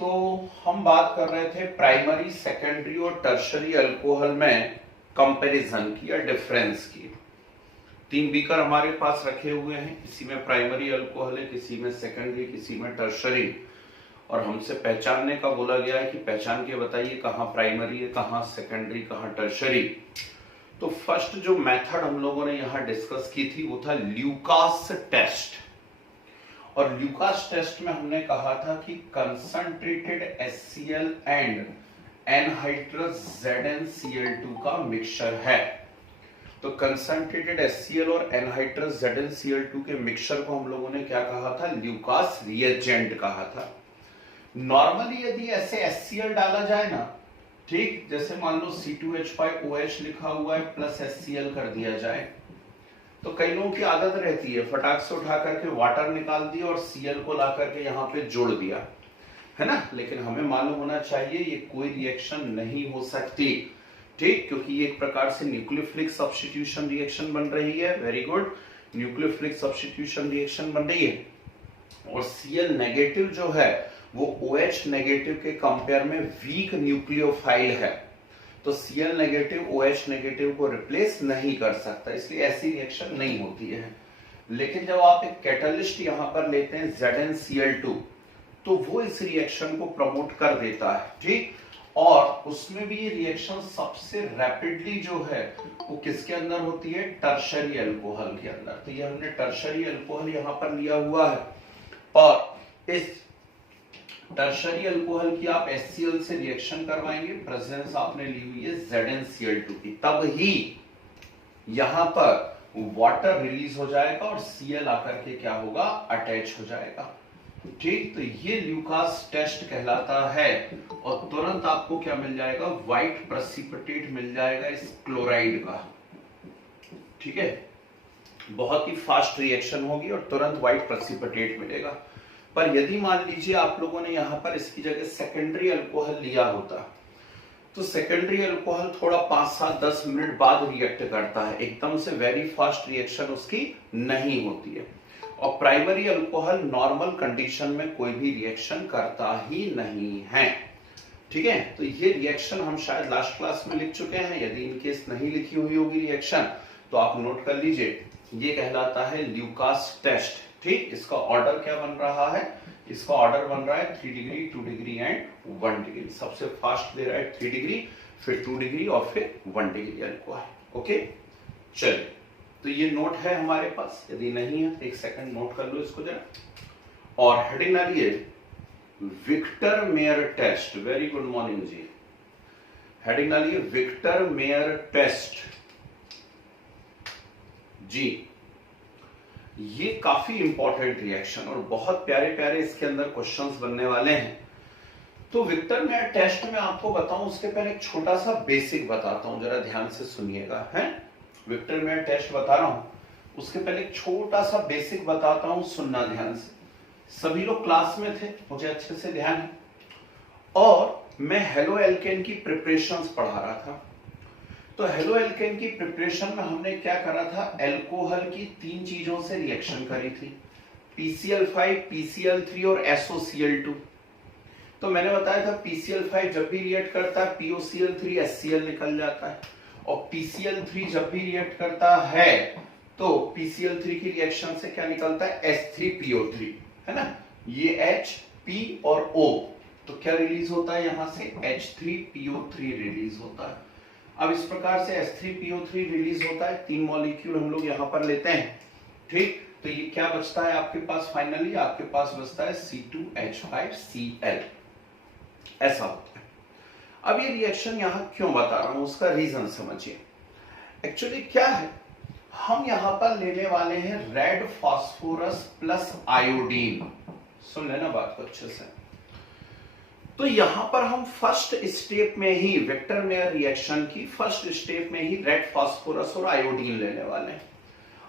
तो हम बात कर रहे थे प्राइमरी, सेकेंडरी और टर्शरी अल्कोहल में कंपैरिजन की या डिफरेंस की। 3 बीकर हमारे पास रखे हुए हैं, किसी में प्राइमरी अल्कोहल है, किसी में सेकेंडरी, किसी में टर्शरी, और हमसे पहचानने का बोला गया है कि पहचान के बताइए कहाँ प्राइमरी है, कहाँ सेकेंडरी, कहाँ टर्शरी। तो फर्स्ट जो मेथड हम लोगों ने यहाँ डिस्कस की थी वो था ल्यूकास टेस्ट। और ल्यूकास टेस्ट में हमने कहा था कि concentrated HCl and anhydrous ZnCl2 का मिक्सचर है। तो कंसंट्रेटेड HCl और एनहाइड्रस ZnCl2 के मिक्सचर को हम लोगों ने क्या कहा था? ल्यूकास रिएजेंट कहा था। नॉर्मली यदि ऐसे HCl डाला जाए ना, ठीक, जैसे मान लो C2H5OH लिखा हुआ है प्लस HCl कर दिया जाए, तो कई लोगों की आदत रहती है फटाक से उठा करके वाटर निकाल दिया और Cl को ला करके यहाँ पे जोड़ दिया, है ना। लेकिन हमें मालूम होना चाहिए ये कोई रिएक्शन नहीं हो सकती, ठीक, क्योंकि ये एक प्रकार से न्यूक्लियोफिलिक सब्स्टिट्यूशन रिएक्शन बन रही है। Very good, nucleophilic substitution reaction बन रही है। और Cl नेगेटिव जो है वो OH नेगेटिव के कंपेयर में वीक न्यूक्लियोफाइल है, तो Cl नेगेटिव OH नेगेटिव को रिप्लेस नहीं कर सकता, इसलिए ऐसी रिएक्शन नहीं होती है। लेकिन जब आप एक कैटलिस्ट यहां पर लेते हैं ZnCl2, तो वो इस रिएक्शन को प्रमोट कर देता है, ठीक। और उसमें भी ये रिएक्शन सबसे रैपिडली जो है वो किसके अंदर होती है? टर्शरी अल्कोहल के अंदर। तो ये हमने टर्शरी अल्कोहल यहां पर लिया हुआ है, और इस टर्शरी अल्कोहल की आप HCl से रिएक्शन करवाएंगे, प्रेजेंस आपने ली हुई है ZnCl2 की, तब ही यहां पर वाटर रिलीज हो जाएगा और Cl आकर के क्या होगा? अटैच हो जाएगा, ठीक। तो ये ल्यूकास टेस्ट कहलाता है, और तुरंत आपको क्या मिल जाएगा? व्हाइट प्रेसिपिटेट मिल जाएगा इस क्लोराइड का, ठीक है। बहुत ही फास्ट रिएक्शन होगी और तुरंत व्हाइट प्रेसिपिटेट मिलेगा। पर यदि मान लीजिए आप लोगों ने यहां पर इसकी जगह सेकेंडरी अल्कोहल लिया होता, तो सेकेंडरी अल्कोहल थोड़ा 5-7-10 मिनट बाद रिएक्ट करता है, एकदम से वेरी फास्ट रिएक्शन उसकी नहीं होती है। और प्राइमरी अल्कोहल नॉर्मल कंडीशन में कोई भी रिएक्शन करता ही नहीं है, ठीक है। तो ये रिएक्शन हम शायद लास्ट क्लास में लिख चुके हैं, यदि इनकेस नहीं लिखी हुई होगी रिएक्शन तो आप नोट कर लीजिए। ये कहलाता है ल्यूकास टेस्ट, ठीक। इसका ऑर्डर क्या बन रहा है? इसका ऑर्डर बन रहा है 3 डिग्री, 2 डिग्री एंड 1 डिग्री। सबसे फास्ट दे रहा है 3 डिग्री, फिर 2 डिग्री और फिर 1 डिग्री अल्कोहल। ओके, चलिए, तो ये नोट है हमारे पास, यदि नहीं है एक सेकंड नोट कर लो इसको जरा। और हेडिंग आ रही है Victor Meyer test. Very good morning जी। हेडिंग आ रही है विक्टर मेयर टेस्ट जी। ये काफी इंपॉर्टेंट रिएक्शन और बहुत प्यारे प्यारे इसके अंदर क्वेश्चंस बनने वाले हैं। तो विक्टर मेयर टेस्ट में आपको बताऊं उसके पहले एक छोटा सा बेसिक बताता हूं, जरा ध्यान से सुनिएगा, है। विक्टर मेयर टेस्ट बता रहा हूं, उसके पहले एक छोटा सा बेसिक बताता हूं, सुनना ध्यान से। सभी लोग क्लास में थे, मुझे अच्छे से ध्यान है, और मैं हेलो एल्केन की प्रिपरेशंस पढ़ा रहा था। तो हेलो एल्केन की प्रिपरेशन में हमने क्या करा था? एल्कोहल की 3 चीजों से रिएक्शन करी थी, PCl5, PCl3 और SOCl2। तो मैंने बताया था PCl5 जब भी रिएक्ट करता है POCl3 HCl निकल जाता है, और PCl3 जब भी रिएक्ट करता है तो PCl3 की रिएक्शन से क्या निकलता है? H3PO3, है ना। ये H, P और O, तो क्या रिलीज होता है? यहां से H3PO3 रिलीज होता है। अब इस प्रकार से H3PO3 रिलीज होता है, 3 मॉलिक्यूल हम लोग यहां पर लेते हैं, ठीक। तो ये क्या बचता है आपके पास? फाइनली आपके पास बचता है C2H5Cl, ऐसा होता है। अब ये रिएक्शन यहां क्यों बता रहा हूं, उसका रीजन समझिए। एक्चुअली क्या है, हम यहां पर लेने वाले हैं रेड फास्फोरस प्लस आयोडीन। सुन लेना बात को अच्छे से। तो यहां पर हम फर्स्ट स्टेप में ही विक्टर मेयर रिएक्शन की फर्स्ट स्टेप में ही रेड फास्फोरस और आयोडीन लेने वाले हैं।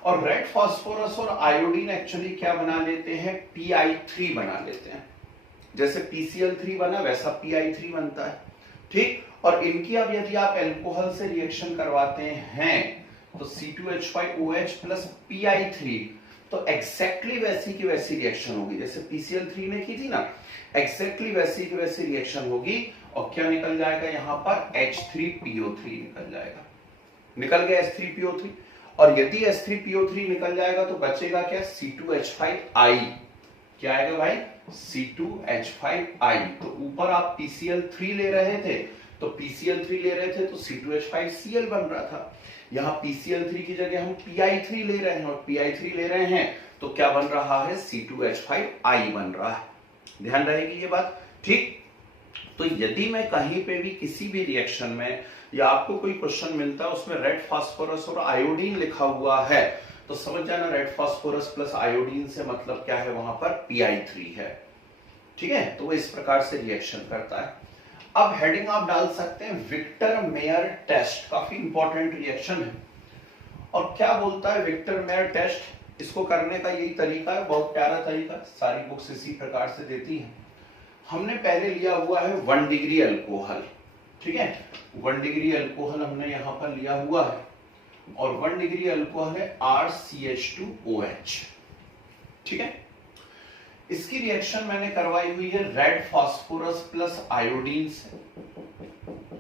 और रेड फास्फोरस और आयोडीन एक्चुअली क्या बना लेते हैं? PI3 बना लेते हैं। जैसे PCl3 बना वैसा PI3 बनता है, ठीक। और इनकी अब यदि आप एल्कोहल से रिएक्शन करवाते हैं तो C2H5OH प्लस PI3 तो एग्जैक्टली वैसी की वैसी रिएक्शन होगी जैसे PCl3 ने की थी ना, एग्जैक्टली वैसी की वैसी रिएक्शन होगी और क्या निकल जाएगा यहाँ पर H3PO3 निकल जाएगा। निकल गया H3PO3 और यदि H3PO3 निकल जाएगा तो बचेगा क्या, C2H5I। क्या आएगा भाई, C2H5I। तो ऊपर आप PCl3 ले रहे थे तो PCl3 ले रहे थे तो C2H5Cl बन रहा था। यहाँ PCl3 की जगह हम PI3 ले रहे हैं और PI3 ले रहे हैं तो क्या बन रहा है, C2H5I बन रहा है। ध्यान रहेगी ये बात, ठीक। तो यदि मैं कहीं पे भी किसी भी रिएक्शन में या आपको कोई क्वेश्चन मिलता है उसमें रेड फास्फोरस और आयोडीन लिखा हुआ है तो समझ जाना रेड फास्फोरस प्लस आयोडीन से मतलब क्या है, वहां पर PI3 है। ठीक है, तो वो इस प्रकार से रिएक्शन करता है। अब हेडिंग आप डाल सकते हैं विक्टर मेयर टेस्ट, काफी इंपॉर्टेंट रिएक्शन है। और क्या बोलता है विक्टर मेयर टेस्ट, इसको करने का यही तरीका है, बहुत प्यारा तरीका, सारी बुक्स इसी प्रकार से देती हैं। हमने पहले लिया हुआ है 1 डिग्री अल्कोहल, ठीक है, 1 डिग्री अल्कोहल हमने यहां पर लिया हुआ है और 1 डिग्री अल्कोहल है RCH2OH, ठीक है। इसकी रिएक्शन मैंने करवाई हुई है रेड फास्फोरस प्लस आयोडीन से।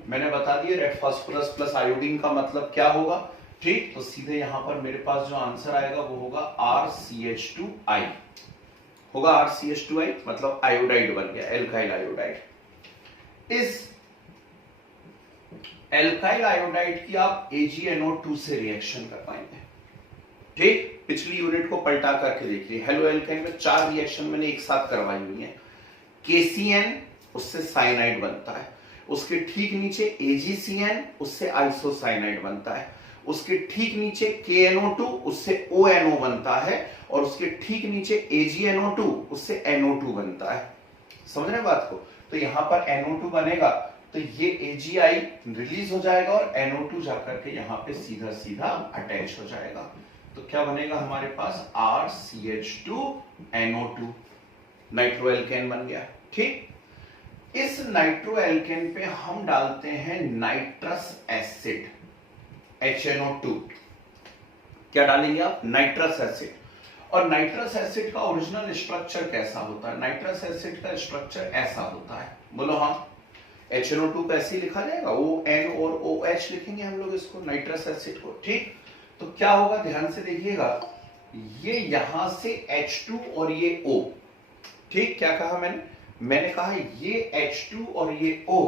मैंने बता दिया रेड फास्फोरस प्लस आयोडीन का मतलब क्या होगा, ठीक। तो सीधे यहां पर मेरे पास जो आंसर आएगा वो होगा RCH2I, होगा RCH2I, मतलब आयोडाइड बन गया, एल्काइल आयोडाइड। इस एल्काइल आयोडाइड की आप AgNO2 से रिएक्शन कर पाएंगे, ठीक। पिछली यूनिट को पलटा करके देखिए, हेलो एल्काइन में 4 रिएक्शन मैंने एक साथ करवाई हुई है। KCN उससे साइनाइड बनता है, उसके ठीक नीचे AgCN उससे आइसोसाइनाइड बनता है, उसके ठीक नीचे KNO2 उससे ONO बनता है और उसके ठीक नीचे AgNO2 उससे NO2 बनता है। समझ रहे हैं बात को। तो यहां पर NO2 बनेगा तो ये AgI रिलीज हो जाएगा और NO2 जाकर के यहां पे सीधा सीधा अटैच हो जाएगा। तो क्या बनेगा हमारे पास RCH2NO2, नाइट्रोएल्केन बन गया, ठीक। इस नाइट्रोएल्केन पे हम डालते हैं नाइट्रस एसिड HNO2। क्या डालेंगे आप, नाइट्रस एसिड। और नाइट्रस एसिड का ओरिजिनल स्ट्रक्चर कैसा होता है, नाइट्रस एसिड का स्ट्रक्चर ऐसा होता है, बोलो हाँ। HNO2 को ऐसे ही लिखा जाएगा, ON और OH लिखेंगे हम लोग इसको, नाइट्रस एसिड को, ठीक। तो क्या होगा, ध्यान से देखिएगा, ये यहां से H2 और ये O, ठीक। क्या कहा मैंने कहा ये H2 और ये O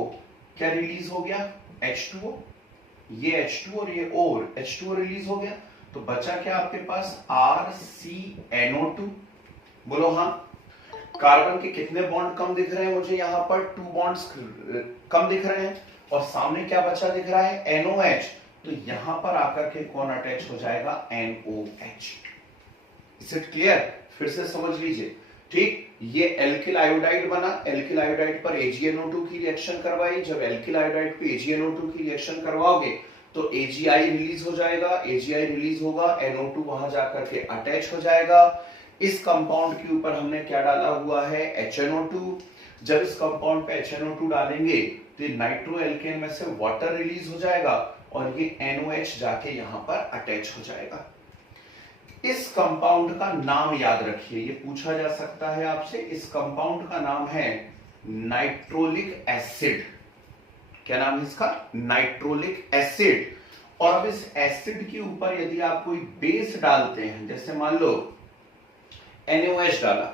क्या रिलीज हो गया, H2O, ये H2 और ये O, H2O रिलीज हो गया। तो बचा क्या आपके पास, RCNO2, बोलो हाँ। कार्बन के कितने बॉन्ड कम दिख रहे हैं मुझे, यहां पर 2 बॉन्ड्स कम दिख रहे हैं और सामने क्या बचा दिख रहा है, NOH। तो यहां पर आकर के कौन अटैच हो जाएगा, NOH। इज इट क्लियर, फिर से समझ लीजिए, ठीक। ये एल्किल आयोडाइड बना, एल्किल आयोडाइड पर AgNO2 की रिएक्शन करवाई। जब एल्किल आयोडाइड पे AgNO2 की रिएक्शन करवाओगे तो AgI रिलीज हो जाएगा, AgI रिलीज होगा, NO2 वहां जाकर के अटैच हो जाएगा। इस कंपाउंड के ऊपर हमने क्या डाला हुआ है, HNO2। जब इस कंपाउंड पे HNO2 डालेंगे तो ये नाइट्रोएल्केन में से वाटर रिलीज हो जाएगा और ये NOH जाके यहां पर अटैच हो जाएगा। इस कंपाउंड का नाम याद रखिए, ये पूछा जा सकता है आपसे। इस कंपाउंड का नाम है नाइट्रोलिक एसिड। क्या नाम है इसका, नाइट्रोलिक एसिड। और अब इस एसिड के ऊपर यदि आप कोई बेस डालते हैं, जैसे मान लो NaOH डाला,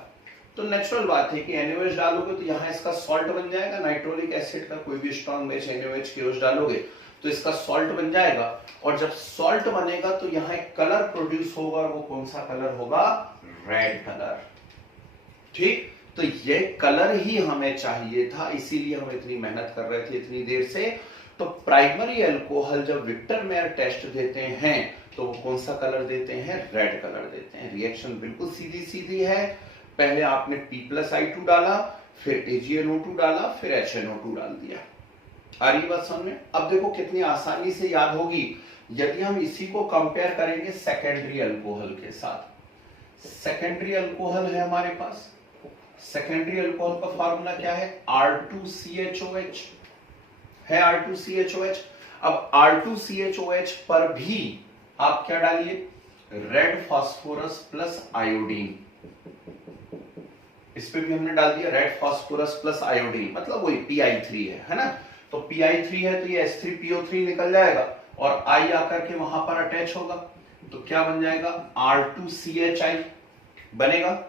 तो नेचुरल बात है कि NaOH डालोगे तो यहां इसका सॉल्ट बन जाएगा। नाइट्रोलिक एसिड का कोई भी स्ट्रॉन्ग बेस NaOH KOH डालोगे तो इसका सॉल्ट बन जाएगा और जब सॉल्ट बनेगा तो यहां एक कलर प्रोड्यूस होगा और वो कौन सा कलर होगा, रेड कलर, ठीक। तो ये कलर ही हमें चाहिए था, इसीलिए हम इतनी मेहनत कर रहे थे इतनी देर से। तो प्राइमरी अल्कोहल जब विक्टर मेयर टेस्ट देते हैं तो वो कौन सा कलर देते हैं, रेड कलर देते हैं। रिएक्शन बिल्कुल सीधी सीधी है, पहले आपने P+I2 डाला, फिर AgNO2 डाला, फिर HNO2 डाल दिया। आ रही बात समझ में। अब देखो कितनी आसानी से याद होगी यदि हम इसी को कंपेयर करेंगे सेकेंडरी अल्कोहल के साथ। सेकेंडरी अल्कोहल है हमारे पास, सेकेंडरी अल्कोहल का फार्मूला क्या है, R2CHOH है, R2CHOH। अब R2CHOH पर भी आप क्या डालिए, रेड फास्फोरस प्लस आयोडीन, इस पे भी हमने डाल दिया रेड फास्फोरस प्लस आयोडीन, मतलब वही PI3 है ना। तो PI3 है तो ये H3PO3 निकल जाएगा और I आकर के वहां पर अटैच होगा, तो क्या बन जाएगा R2CHI बनेगा।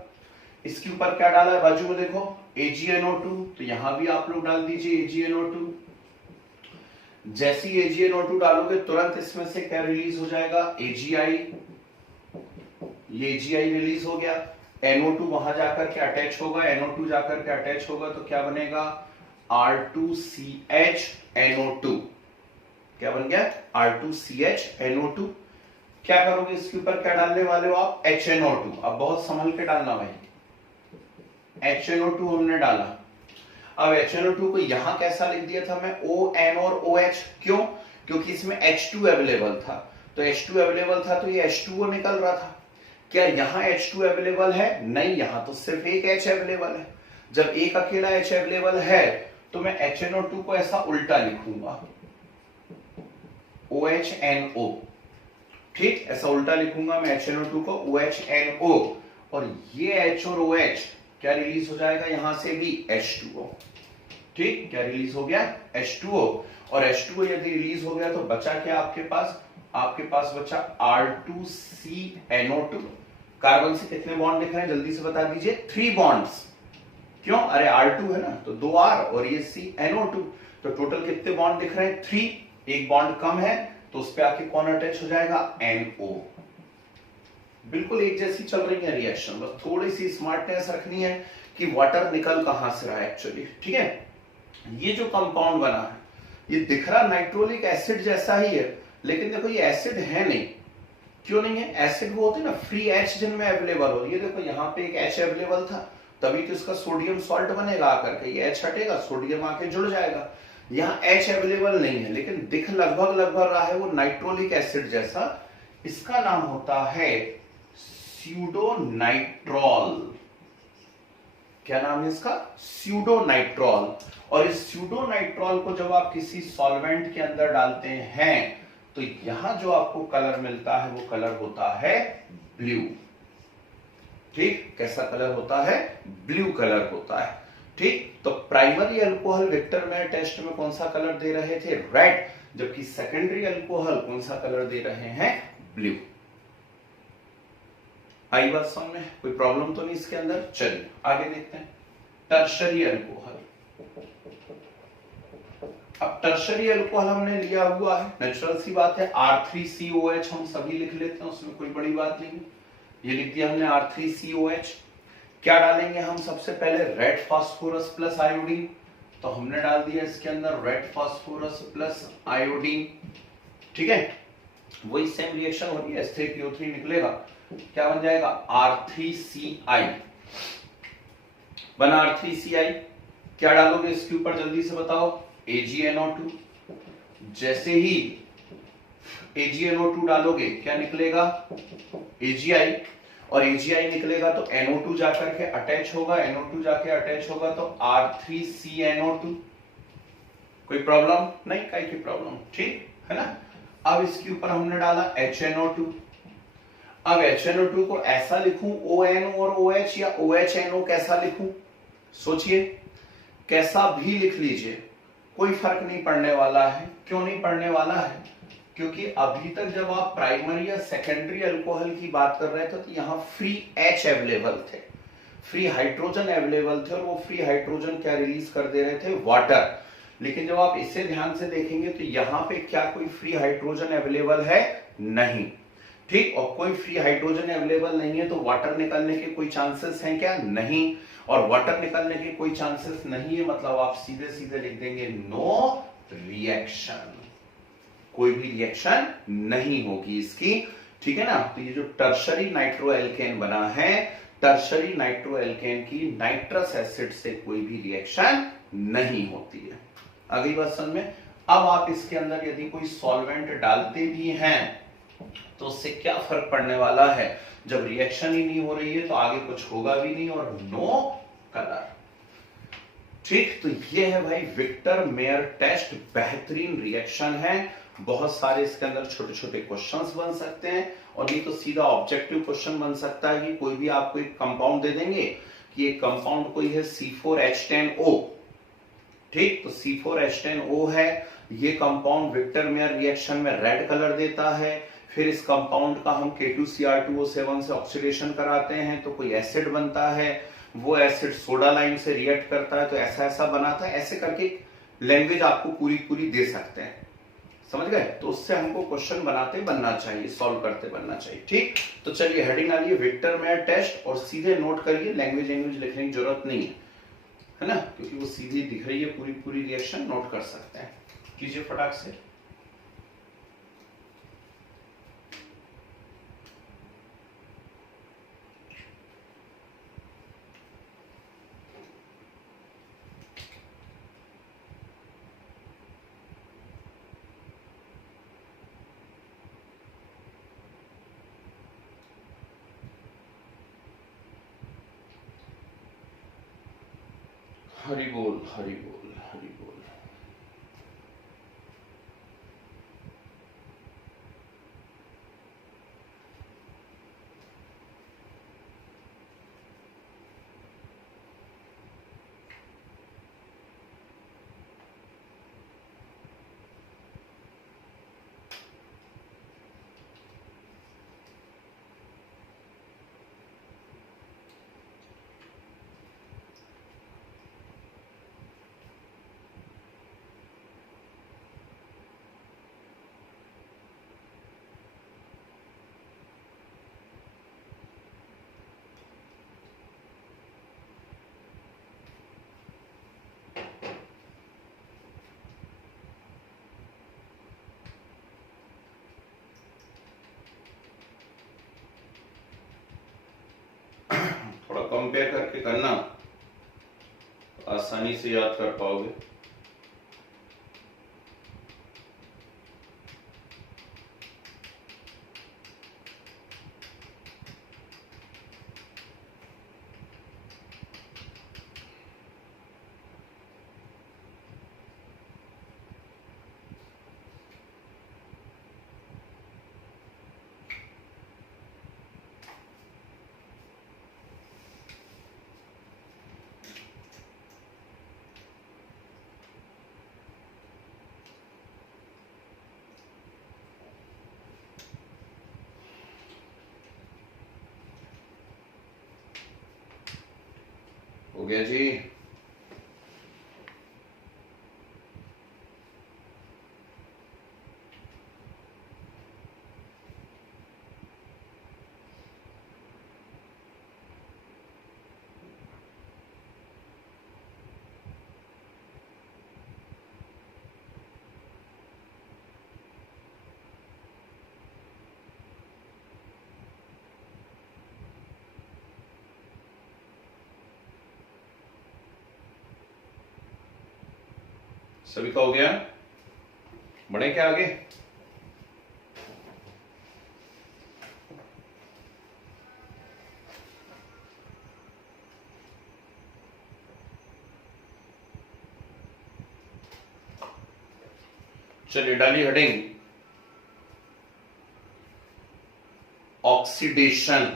इसके ऊपर क्या डाला है बाजू में देखो AgNO2, तो यहां भी आप लोग डाल दीजिए AgNO2। जैसे ही AgNO2 डालोगे तुरंत इसमें से क्या रिलीज हो जाएगा AgI, ये AgI रिलीज हो गया, NO2 वहां जाकर के अटैच होगा, NO2 जाकर के अटैच होगा तो क्या बनेगा R2CHNO2, क्या बन गया R2CHNO2। क्या करोगे इसके ऊपर क्या डालने वाले हो आप HNO2, अब बहुत संभल के डालना भाई, HNO2 हमने डाला। अब HNO2 को यहां कैसा लिख दिया था मैं ON और OH, क्यों? क्योंकि इसमें H2 अवेलेबल था, तो H2 अवेलेबल था तो ये H2O निकल रहा था। क्या यहां H2 अवेलेबल है? नहीं, यहां तो सिर्फ एक H अवेलेबल है। जब एक अकेला H अवेलेबल है तो मैं HNO2 को ऐसा उल्टा लिखूंगा OHNO, ठीक, ऐसा उल्टा लिखूंगा मैं HNO2 को OHNO, और ये H और OH क्या रिलीज हो जाएगा यहां से भी H2O, ठीक, क्या रिलीज हो गया H2O, और H2O यदि रिलीज हो गया तो बचा क्या आपके पास बचा R2CNO2। कार्बन से कितने बॉन्ड दिख रहे हैं जल्दी से बता दीजिए, 3 बॉन्ड्स, क्यों? अरे R2 है ना, तो 2 R और ये CNO2, तो टोटल कितने बॉन्ड दिख रहे हैं 3, एक बॉन्ड कम है तो उस पे आके कौन अटैच हो जाएगा NO। बिल्कुल एक जैसी चल रही है रिएक्शन, बस थोड़ी सी स्मार्टनेस रखनी है कि वाटर निकल कहां से रहा है एक्चुअली, ठीक है। ये जो कंपाउंड बना है ये दिख रहा नाइट्रोलिक एसिड जैसा ही है, लेकिन देखो ये एसिड है नहीं, क्यों नहीं है? एसिड वो होती है ना फ्री H जिनमें अवेलेबल हो, ये देखो यहाँ पे एक H अवेलेबल था तभी तो इसका सोडियम सॉल्ट बनेगा आकर के, ये H हटेगा सोडियम आके जुड़ जाएगा। यहाँ H अवेलेबल नहीं है लेकिन दिख लगभग रहा है वो नाइट्रोलिक एसिड जैसा, इसका नाम होता है स्यूडोनाइट्रॉल। क्या नाम है इसका? स्यूडोनाइट्रॉल। और इस स्यूडोनाइट्रॉल को जब आप किसी सॉल्वेंट के अंदर डालते हैं तो यहां जो आपको कलर मिलता है वो कलर होता है ब्लू, ठीक, कैसा कलर होता है? ब्लू कलर होता है, ठीक। तो प्राइमरी अल्कोहल विक्टर में टेस्ट में कौन सा कलर दे रहे थे? रेड, जबकि सेकेंडरी अल्कोहल कौन सा कलर दे रहे हैं? ब्लू। आई बात समझ में? कोई प्रॉब्लम तो नहीं इसके अंदर? चलिए आगे देखते हैं टर्शरी अल्कोहल। अब टर्शरी अल्कोहल हमने लिया हुआ है, नेचुरल सी बात है, R3COH हम सभी लिख लेते हैं, उसमें कोई बड़ी बात नहीं। ये लिख दिया हमने R3COH। क्या डालेंगे हम सबसे पहले? रेड फास्फोरस प्लस आयोडीन, तो हमने डाल दिया इसके अंदर रेड फास्फोरस प्लस आयोडीन, ठीक है। वही सेम रिएक्शन होगी, H3PO3 निकलेगा, क्या बन जाएगा? R3CI बना R3CI। क्या डालोगे इसके ऊपर जल्दी से बताओ? AgNO2। जैसे ही AgNO2 डालोगे क्या निकलेगा? AgI, और AgI निकलेगा तो NO2 जाकर के अटैच होगा, NO2 जाके अटैच होगा तो R3CNO2। कोई प्रॉब्लम नहीं? काई की प्रॉब्लम, ठीक है ना। अब इसके ऊपर हमने डाला HNO2। अब HNO2 को ऐसा लिखूं ON और OH या OHNO, कैसा लिखूं? सोचिए, कैसा भी लिख लीजिए, कोई फर्क नहीं पड़ने वाला है। क्यों नहीं पड़ने वाला है? क्योंकि अभी तक जब आप प्राइमरी या सेकेंडरी अल्कोहल की बात कर रहे थे तो यहाँ फ्री H अवेलेबल थे, फ्री हाइड्रोजन अवेलेबल थे, और वो फ्री हाइड्रोजन क्या रिलीज कर दे रहे थे? वाटर। लेकिन जब आप इसे ध्यान से देखेंगे तो यहाँ पे क्या कोई फ्री हाइड्रोजन अवेलेबल है? नहीं, ठीक। और कोई फ्री हाइड्रोजन अवेलेबल नहीं है तो वाटर निकलने के कोई चांसेस हैं क्या? नहीं। और वाटर निकलने के कोई चांसेस नहीं है मतलब आप सीधे सीधे लिख देंगे नो रिएक्शन, कोई भी रिएक्शन नहीं होगी इसकी, ठीक है ना। तो ये जो टर्शरी नाइट्रोएल्केन बना है, टर्शरी नाइट्रोएल्केन की नाइट्रस एसिड से कोई भी रिएक्शन नहीं होती है। अगली बात समझ में? अब आप इसके अंदर यदि कोई सॉल्वेंट डालते भी हैं तो उससे क्या फर्क पड़ने वाला है? जब रिएक्शन ही नहीं हो रही है तो आगे कुछ होगा भी नहीं, और नो कलर, ठीक। तो ये है भाई विक्टर मेयर टेस्ट, बेहतरीन रिएक्शन है, बहुत सारे इसके अंदर छोटे छोटे क्वेश्चंस बन सकते हैं और नहीं तो सीधा ऑब्जेक्टिव क्वेश्चन बन सकता है कि कोई भी आपको एक कंपाउंड दे देंगे कि एक कंपाउंड कोई है C4H10O, ठीक, तो C4H10O है, ये कंपाउंड विक्टर मेयर रिएक्शन में रेड कलर देता है, फिर इस कंपाउंड का हम K2Cr2O7 से ऑक्सीडेशन कराते हैं तो कोई एसिड बनता है, वो एसिड सोडा लाइम से रिएक्ट करता है तो ऐसा ऐसा बनाता है, ऐसे करके लैंग्वेज आपको पूरी पूरी दे सकते हैं, समझ गए। तो उससे हमको क्वेश्चन बनाते बनना चाहिए, सॉल्व करते बनना चाहिए, ठीक। तो चलिए हेडिंग डालिए विक्टर मेयर टेस्ट और सीधे नोट करिए, लैंग्वेज लिखने की जरूरत नहीं है ना, क्योंकि वो सीधी दिख रही है, पूरी पूरी रिएक्शन नोट कर सकते हैं। कीजिए फटाक से। हरि बोल हरि बोल हरि बोल। थोड़ा कंपेयर करके करना, आसानी से याद कर पाओगे। हो गया जी। सभी का हो गया, बढ़े क्या आगे। चलिए डाली heading oxidation.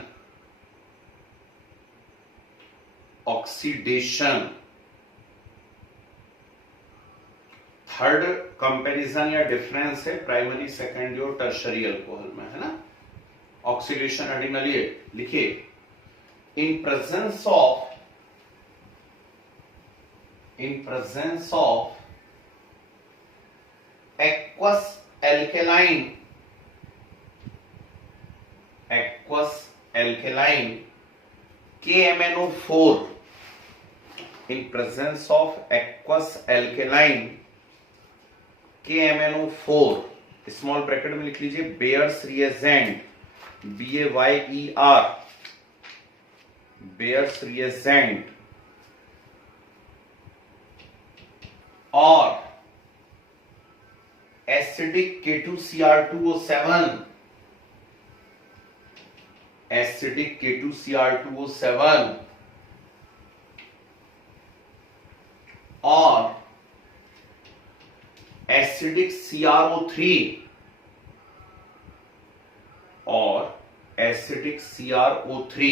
Oxidation third comparison या डिफरेंस है प्राइमरी सेकेंडरी और टर्शरी अल्कोहल में, है ना। ऑक्सीडेशन हेडिंग डालिए, लिखिए in presence of aqueous alkaline KMnO4, in presence of aqueous alkaline KMnO4, small bracket में लिख लीजिए bears reagent, BAYER, bears reagent, और एसिडिक K2Cr2O7, एसिडिक K2Cr2O7 और एसिडिक CrO3 और एसिडिक CrO3।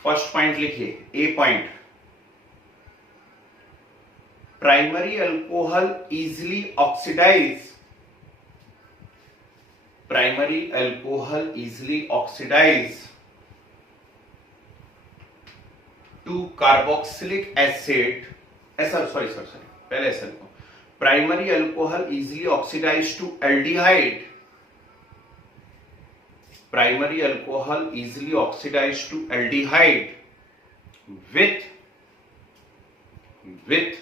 फर्स्ट पॉइंट लिखिए, A point, primary alcohol easily oxidise, primary alcohol easily oxidise to carboxylic acid, sorry पहले ऐसा लिखो, primary alcohol easily oxidise to aldehyde, primary alcohol easily oxidise to aldehyde with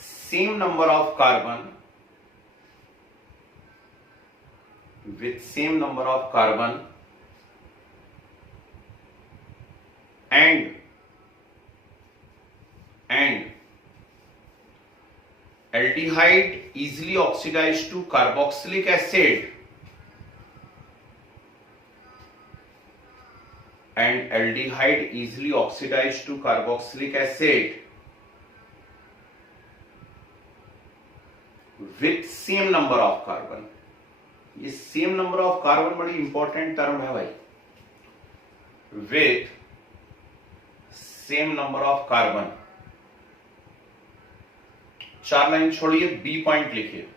same number of carbon, with same number of carbon and aldehyde easily oxidized to carboxylic acid, and aldehyde easily oxidized to carboxylic acid with same number of carbon। ये same number of carbon बड़ी important term है भाई, with same number of carbon. 4 line छोड़िए, B point लिखिए,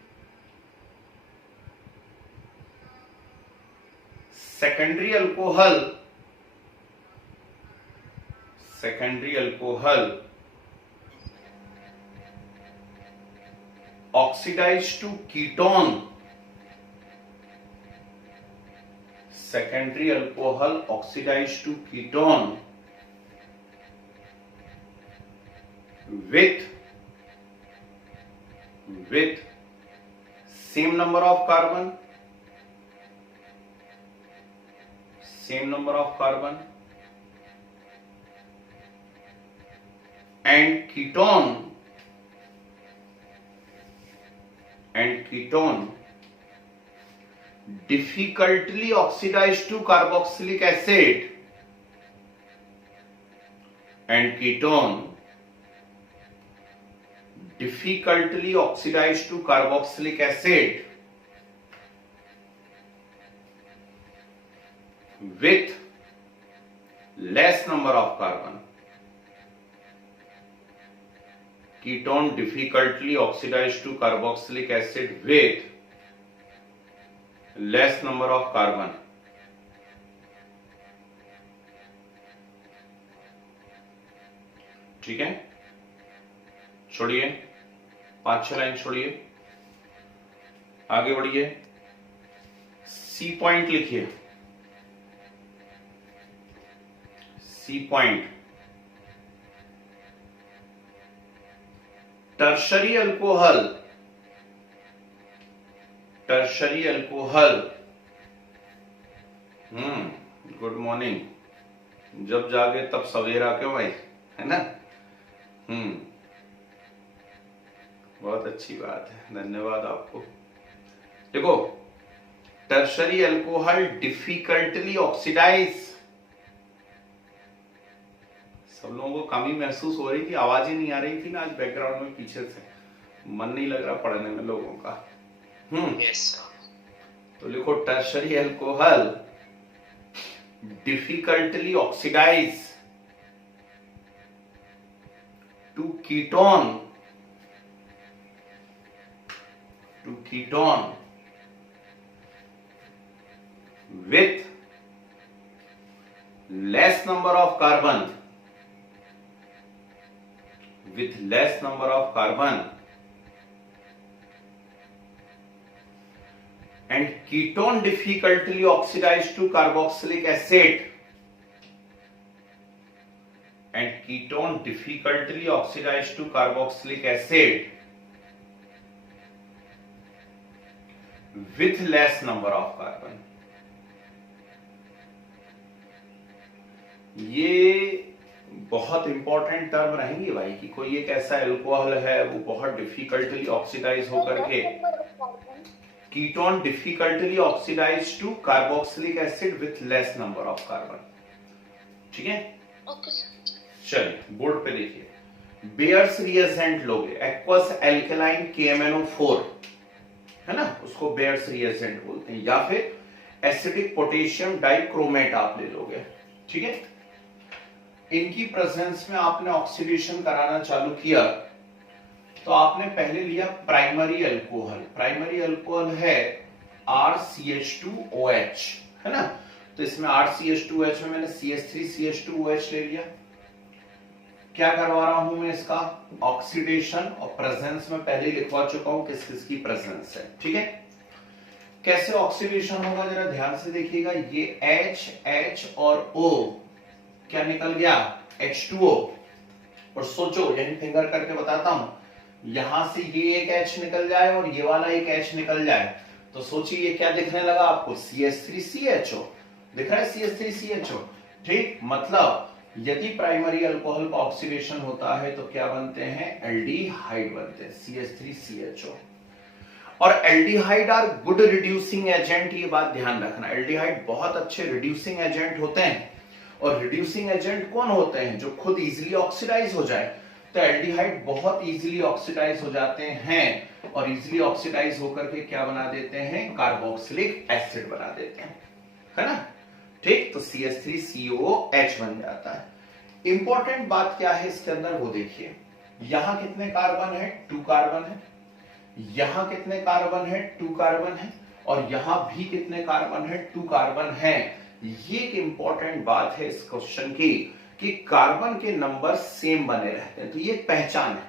secondary alcohol oxidise to ketone, secondary alcohol oxidized to ketone with same number of carbon and ketone difficultly oxidized to carboxylic acid, and ketone difficultly oxidized to carboxylic acid with less number of carbon, ketone difficultly oxidized to carboxylic acid with less number of carbon. ठीक है, छोड़िए, 5-6 line छोड़िए, आगे बढ़िए, C point लिखिए, C point, tertiary alcohol, good morning, जब जागे तब सवेरा क्यों भाई, है ना। बहुत अच्छी बात है, धन्यवाद आपको। देखो, टर्शरी अल्कोहल डिफिकल्टली ऑक्सीडाइज, सब लोगों को कमी महसूस हो रही थी, आवाज ही नहीं आ रही थी ना आज बैकग्राउंड में पीछे से, मन नहीं लग रहा पढ़ने में लोगों का। Yes, तो लिखो, tertiary alcohol difficultly oxidise to ketone with less number of carbon, and ketone difficultly oxidized to carboxylic acid, with less number of carbon। ये बहुत इंपॉर्टेंट टर्म रहेंगी भाई, कि कोई एक ऐसा अल्कोहल है वो बहुत डिफिकल्टली ऑक्सीडाइज होकर के, ketone difficultly oxidise to carboxylic acid with less number of carbon. ठीक है, चलिए बोर्ड पे देखिए, बेयर्स रिएजेंट लोगे, एक्वस एल्केलाइन KMnO4, है ना, उसको बेयर्स रिएजेंट बोलते हैं, या फिर एसिडिक पोटेशियम डाइक्रोमेट आप ले लोगे, ठीक है। इनकी प्रेजेंस में आपने ऑक्सीडेशन कराना चालू किया तो आपने पहले लिया प्राइमरी अल्कोहल। प्राइमरी अल्कोहल है RCH2OH, है ना, तो इसमें RCH2OH में मैंने CH3CH2OH ले लिया। क्या करवा रहा हूं मैं इसका ऑक्सीडेशन, और प्रेजेंस में पहले लिखवा चुका हूं किस किस की प्रेजेंस है, ठीक है। कैसे ऑक्सीडेशन होगा जरा ध्यान से देखिएगा, ये H और O क्या निकल गया H2O, और सोचो यही फिंगर करके बताता हूं, यहां से ये एक H निकल जाए और ये वाला एक H निकल जाए तो सोचिए ये क्या दिखने लगा आपको, CH3CHO दिख रहा है, CH3CHO, ठीक। मतलब यदि प्राइमरी अल्कोहल का ऑक्सीडेशन होता है तो क्या बनते हैं, एल्डिहाइड बनते हैं, CH3CHO। और aldehyde are good reducing agent, ये बात ध्यान रखना, एल्डिहाइड बहुत अच्छे रिड्यूसिंग एजेंट होते हैं। और रिड्यूसिंग एजेंट कौन होते हैं, जो खुद इजीली ऑक्सीडाइज हो जाए, तो एल्डिहाइड बहुत इजीली ऑक्सीडाइज हो जाते हैं, और इजीली ऑक्सीडाइज होकर के क्या बना देते हैं, कार्बोक्सिलिक एसिड बना देते हैं, है ना, ठीक। तो CH3COOH बन जाता है। इंपॉर्टेंट बात क्या है इसके अंदर वो देखिए, यहां कितने कार्बन है, 2 कार्बन है, यहां कितने कार्बन है, 2 कार्बन है, और यहां भी कितने कार्बन है, 2 कार्बन है। ये एक इंपॉर्टेंट बात है इस क्वेश्चन की कि कार्बन के नंबर सेम बने रहते हैं, तो ये पहचान है।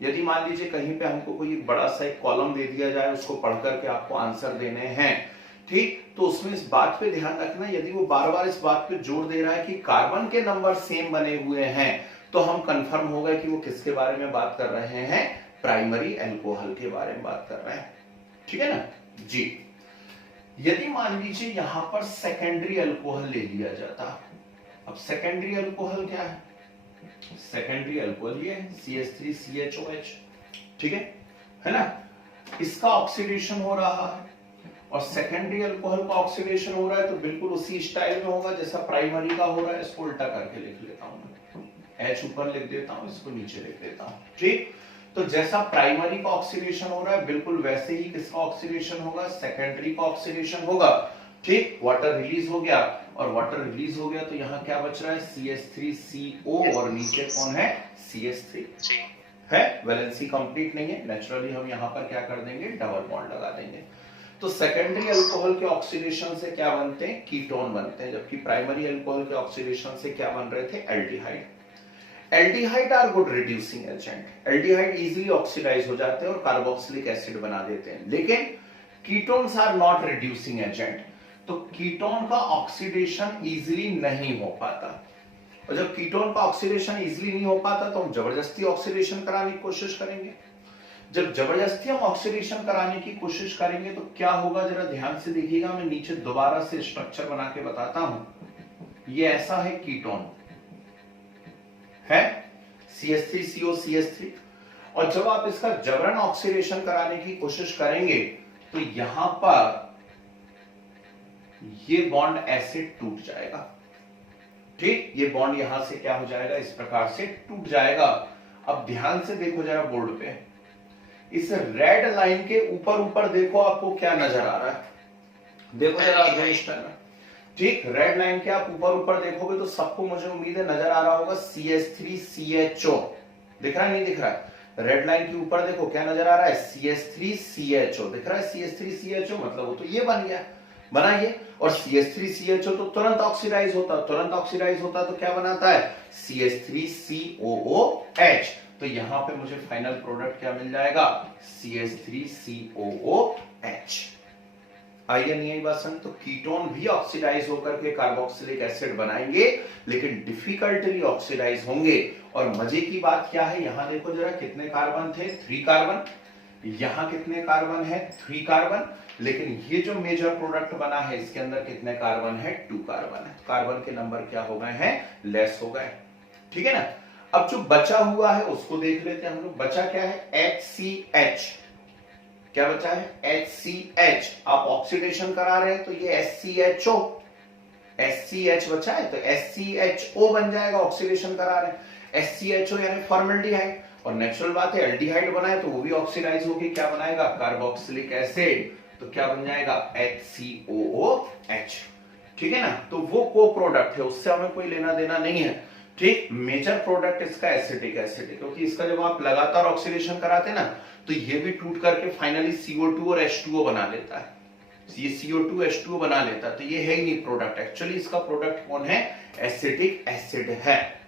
यदि मान लीजिए कहीं पे हमको कोई बड़ा सा एक कॉलम दे दिया जाए, उसको पढ़ करके आपको आंसर देने हैं, ठीक, तो उसमें इस बात पे ध्यान रखना, यदि वो बार बार इस बात पे जोर दे रहा है कि कार्बन के नंबर सेम बने हुए हैं, तो हम कंफर्म हो गए कि वो किसके बारे में बात कर रहे हैं, प्राइमरी अल्कोहल के बारे में बात कर रहे हैं, ठीक है ना जी। यदि मान लीजिए यहां पर सेकेंडरी अल्कोहल ले लिया जाता, अब सेकेंडरी अल्कोहल क्या है, सेकेंडरी अल्कोहल ये CH3CHOH, ठीक है ना, इसका ऑक्सीडेशन हो रहा है, और सेकेंडरी अल्कोहल का ऑक्सीडेशन हो रहा है तो बिल्कुल उसी स्टाइल में होगा जैसा प्राइमरी का हो रहा है। इसको उल्टा करके लिख लेता हूं, H ऊपर लिख देता हूं, इसको नीचे लिख देता हूं, ठीक। तो जैसा प्राइमरी का ऑक्सीडेशन हो रहा है बिल्कुल वैसे ही किसका ऑक्सीडेशन होगा, सेकेंडरी का ऑक्सीडेशन होगा, ठीक। वाटर रिलीज हो गया, और वाटर रिलीज हो गया तो यहाँ क्या बच रहा है, CH3CO, और नीचे कौन है, CH3 है। वैलेंसी कंप्लीट नहीं है, नेचुरली हम यहाँ पर क्या कर देंगे, डबल बॉन्ड लगा देंगे। तो सेकेंडरी अल्कोहल के ऑक्सीडेशन से क्या बनते हैं, कीटोन बनते हैं, जबकि प्राइमरी अल्कोहल के ऑक्सीडेशन से क्या बन रहे थे, aldehyde. Aldehyde are good reducing agent, aldehyde easily oxidise हो जाते हैं और कार्बोक्सिलिक एसिड बना देते हैं, लेकिन ketones are not reducing agent, तो कीटोन का ऑक्सीडेशन इजीली नहीं हो पाता। और जब कीटोन का ऑक्सीडेशन इजीली नहीं हो पाता तो हम जबरदस्ती ऑक्सीडेशन कराने की कोशिश करेंगे। जब जबरदस्ती हम ऑक्सीडेशन कराने की कोशिश करेंगे तो क्या होगा, जरा ध्यान से देखिएगा, मैं नीचे दोबारा से स्ट्रक्चर बना के बताता हूं। ये ऐसा है, कीटोन है CH3CO CH3, और जब आप इसका जबरन ऑक्सीडेशन कराने की कोशिश करेंगे तो यहां पर ये बॉन्ड ऐसे टूट जाएगा, ठीक। ये बॉन्ड यहां से क्या हो जाएगा, इस प्रकार से टूट जाएगा। अब ध्यान से देखो जरा बोर्ड पे, इस रेड लाइन के ऊपर ऊपर देखो आपको क्या नजर आ रहा है, देखो जरा रजिस्टर में, ठीक। रेड लाइन के आप ऊपर ऊपर देखोगे तो सबको मुझे उम्मीद है नजर आ रहा होगा CH3CHO, दिख रहा है नहीं दिख रहा है, रेड लाइन के ऊपर देखो क्या नजर आ रहा है, CH3CHO दिख रहा है, CH3CHO मतलब वो तो ये बन गया, बनाइए, और CH3CHO तो तुरंत ऑक्सीडाइज होता, तुरंत ऑक्सीडाइज होता तो क्या बनाता है, CH3COOH, तो यहां पे मुझे फाइनल प्रोडक्ट क्या मिल जाएगा, CH3COOH। आइए नहीं आई बात समझ, तो कीटोन भी ऑक्सीडाइज होकर के कार्बोक्सिलिक एसिड बनाएंगे, लेकिन डिफिकल्टली ऑक्सीडाइज होंगे। और मजे की बात क्या है, यहां देखो जरा कितने कार्बन थे, 3 कार्बन, यहां कितने कार्बन है, 3 कार्बन, लेकिन ये जो मेजर प्रोडक्ट बना है इसके अंदर कितने कार्बन है, 2 कार्बन है। कार्बन के नंबर क्या हो गए हैं, लेस हो गए, ठीक है ना। अब जो बचा हुआ है उसको देख लेते हैं हम लोग, बचा क्या है, HCH, क्या बचा है, HCH। आप ऑक्सीडेशन करा रहे हैं तो ये SCHO, SCH बचा है तो SCHO बन जाएगा, ऑक्सीडेशन करा रहे हैं, SCHO यानी फॉर्मल्डिहाइड, और नेचुरल बात है एल्डिहाइड बनाए तो वो भी ऑक्सीडाइज होके क्या बनाएगा, कार्बोक्सिलिक एसिड, तो क्या बन जाएगा HCOOH। ठीक है ना, तो वो को प्रोडक्ट है, उससे हमें कोई लेना देना नहीं है। ठीक, मेजर प्रोडक्ट इसका एसिटिक एसिड है, क्योंकि इसका जब आप लगातार ऑक्सीडेशन कराते ना तो ये भी टूट करके फाइनली CO2 और H2O बना लेता है, ये CO2 H2O बना लेता है, तो ये है ही नहीं प्रोडक्ट। एक्चुअली इसका प्रोडक्ट कौन है, एसिटिक एसिड है।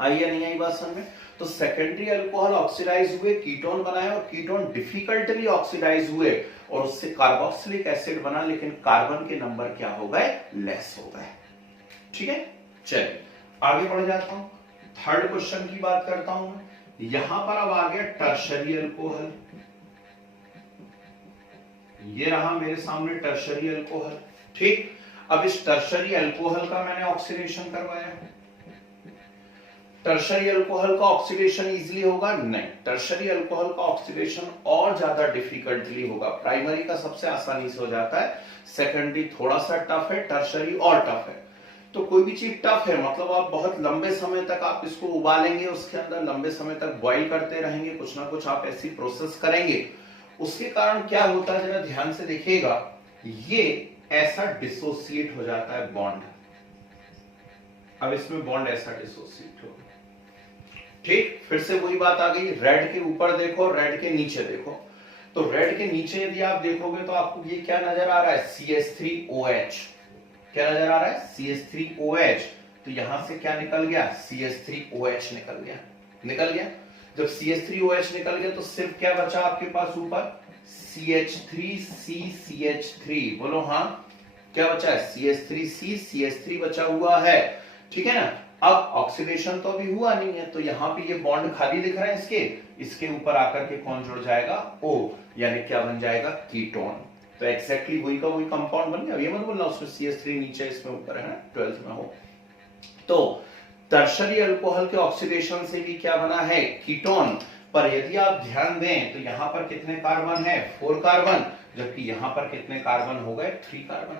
आई या नहीं आई बात समझ में? तो सेकेंडरी अल्कोहल ऑक्सीडाइज हुए, कीटोन बनाए, और कीटोन डिफिकल्टली ऑक्सीडाइज हुए और उससे कार्बोक्सिलिक एसिड बना, लेकिन कार्बन के नंबर क्या हो गए, लेस हो गए। ठीक है, चलिए आगे बढ़ जाता हूं, थर्ड क्वेश्चन की बात करता हूं मैं। यहां पर अब आ गया टर्शरी अल्कोहल, ये रहा मेरे सामने टर्शरी अल्कोहल। ठीक, अब इस टर्शरी अल्कोहल का मैंने ऑक्सीडेशन करवाया। टर्शरी अल्कोहल का ऑक्सीडेशन इजीली होगा? नहीं, टर्शरी अल्कोहल का ऑक्सीडेशन और ज्यादा डिफिकल्टली होगा। प्राइमरी का सबसे आसानी से हो जाता है, सेकेंडरी थोड़ा सा टफ है, टर्शरी और टफ है। तो कोई भी चीज टफ है मतलब आप बहुत लंबे समय तक आप इसको उबालेंगे, उसके अंदर लंबे समय तक बॉईल करते रहेंगे, कुछ ना कुछ आप ऐसी प्रोसेस करेंगे, उसके कारण क्या होता है जरा ध्यान से देखिएगा, ये ऐसा डिसोसिएट हो जाता है बॉन्ड। अब इसमें बॉन्ड ऐसा डिसोसिएट होगा। ठीक, फिर से वही बात आ गई, रेड के ऊपर देखो, रेड के नीचे देखो। तो रेड के नीचे यदि आप देखोगे तो आपको ये क्या नजर आ रहा है, CH3OH। क्या नजर आ रहा है, CH3OH। तो यहां से क्या निकल गया, CH3OH निकल गया। निकल गया, जब CH3OH निकल गया तो सिर्फ क्या बचा आपके पास ऊपर, CH3CCH3। बोलो हाँ, क्या बचा है, CH3CCH3 बचा हुआ है। ठीक है ना, अब ऑक्सीडेशन तो अभी हुआ नहीं है, तो यहां पे ये बॉन्ड खाली दिख रहा है, इसके ऊपर आकर के कौन जुड़ जाएगा, O, यानी क्या बन जाएगा, कीटोन। तो एक्जैक्टली वही का वही कंपाउंड बन गया। ये मत बोलना उसमें CH3 नीचे इसमें ऊपर है ना, 12th में हो। तो टर्शरी अल्कोहल के ऑक्सीडेशन से भी क्या बना है, कीटोन। पर यदि आप ध्यान दें तो यहां पर कितने कार्बन है, 4 कार्बन, जबकि यहां पर कितने कार्बन हो गए, 3 कार्बन।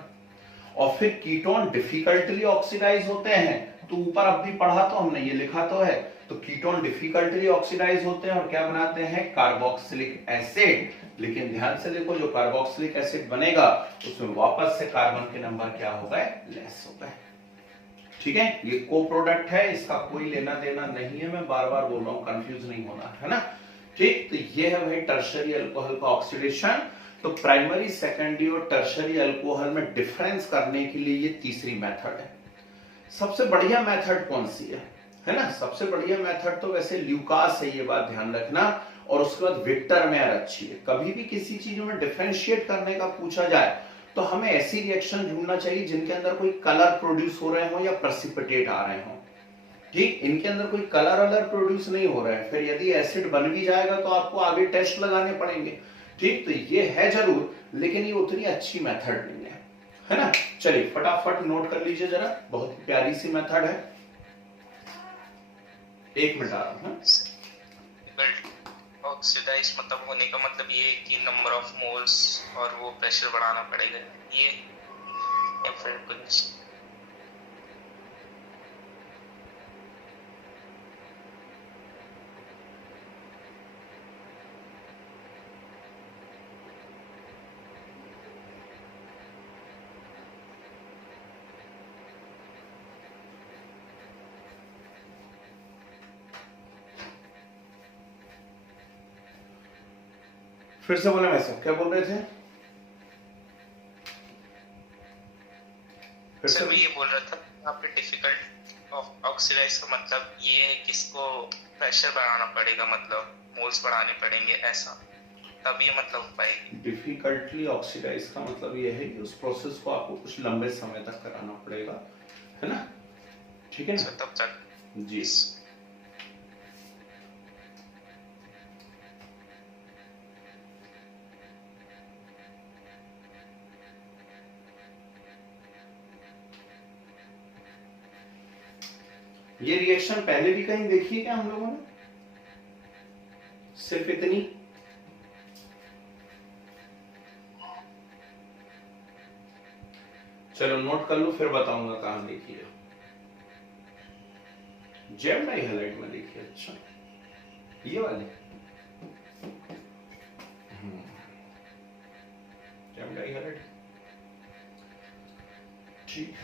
और फिर कीटोन डिफिकल्टली ऑक्सीडाइज होते हैं, तो ऊपर अब भी पढ़ा तो हमने, ये लिखा तो है, तो कीटोन डिफिकल्टली ऑक्सीडाइज होते हैं और क्या बनाते हैं, कार्बोक्सिलिक एसिड। लेकिन ध्यान से देखो, जो कार्बोक्सिलिक एसिड बनेगा उसमें वापस से कार्बन के नंबर क्या हो गए, लेस हो गए। ठीक है, ये को प्रोडक्ट है, इसका कोई लेना देना नहीं है, मैं बार बार बोल रहा हूं, कंफ्यूज नहीं होना है ना। ठीक, तो ये है भाई टर्शरी अल्कोहल का ऑक्सीडेशन। तो प्राइमरी, सेकेंडरी और टर्शरी अल्कोहल में डिफरेंस करने के लिए ये तीसरी मेथड है। सबसे बढ़िया मेथड कौन सी है ना, सबसे बढ़िया मेथड तो वैसे ल्यूकास है, ये बात ध्यान रखना। और उसके बाद विक्टर मेयर अच्छी है। कभी भी किसी चीज में डिफरेंशिएट करने का पूछा जाए तो हमें ऐसी रिएक्शन ढूंढना चाहिए जिनके अंदर कोई कलर प्रोड्यूस हो रहे हो या प्रेसिपिटेट आ रहे हो। ठीक, इनके अंदर कोई कलर अलर प्रोड्यूस नहीं हो रहा है, फिर यदि एसिड बन भी जाएगा तो आपको आगे टेस्ट लगाने पड़ेंगे। ठीक, तो ये है जरूर, लेकिन ये उतनी अच्छी मेथड नहीं है ना। चलिए फटाफट नोट कर लीजिए जरा, बहुत प्यारी सी मेथड है। 1 मिनट आ रहा हूं। ऑक्सीडाइज मतलब होने का मतलब ये कि नंबर ऑफ मोल्स और वो प्रेशर बढ़ाना पड़ेगा, ये या फिर कुछ फिर से बोले, मैं सब क्या बोल रहे थे, फिर सर मैं ये बोल रहा था यहाँ पे डिफिकल्ट ऑक्सीडाइज का मतलब ये है कि इसको प्रेशर बढ़ाना पड़ेगा, मतलब मोल्स बढ़ाने पड़ेंगे, ऐसा तब ये मतलब हो पाएगी। डिफिकल्टली ऑक्सीडाइज का मतलब ये है कि उस प्रोसेस को आपको कुछ लंबे समय तक कराना पड़ेगा, है ना। ठीक है ना, तब तक जी। ये रिएक्शन पहले भी कहीं देखी है क्या हम लोगों ने, सिर्फ इतनी, चलो नोट कर लो फिर बताऊंगा कहां देखी है। जेम डाइहैलाइड में देखी है। अच्छा ये वाले डाइहाइड्रेट, ठीक।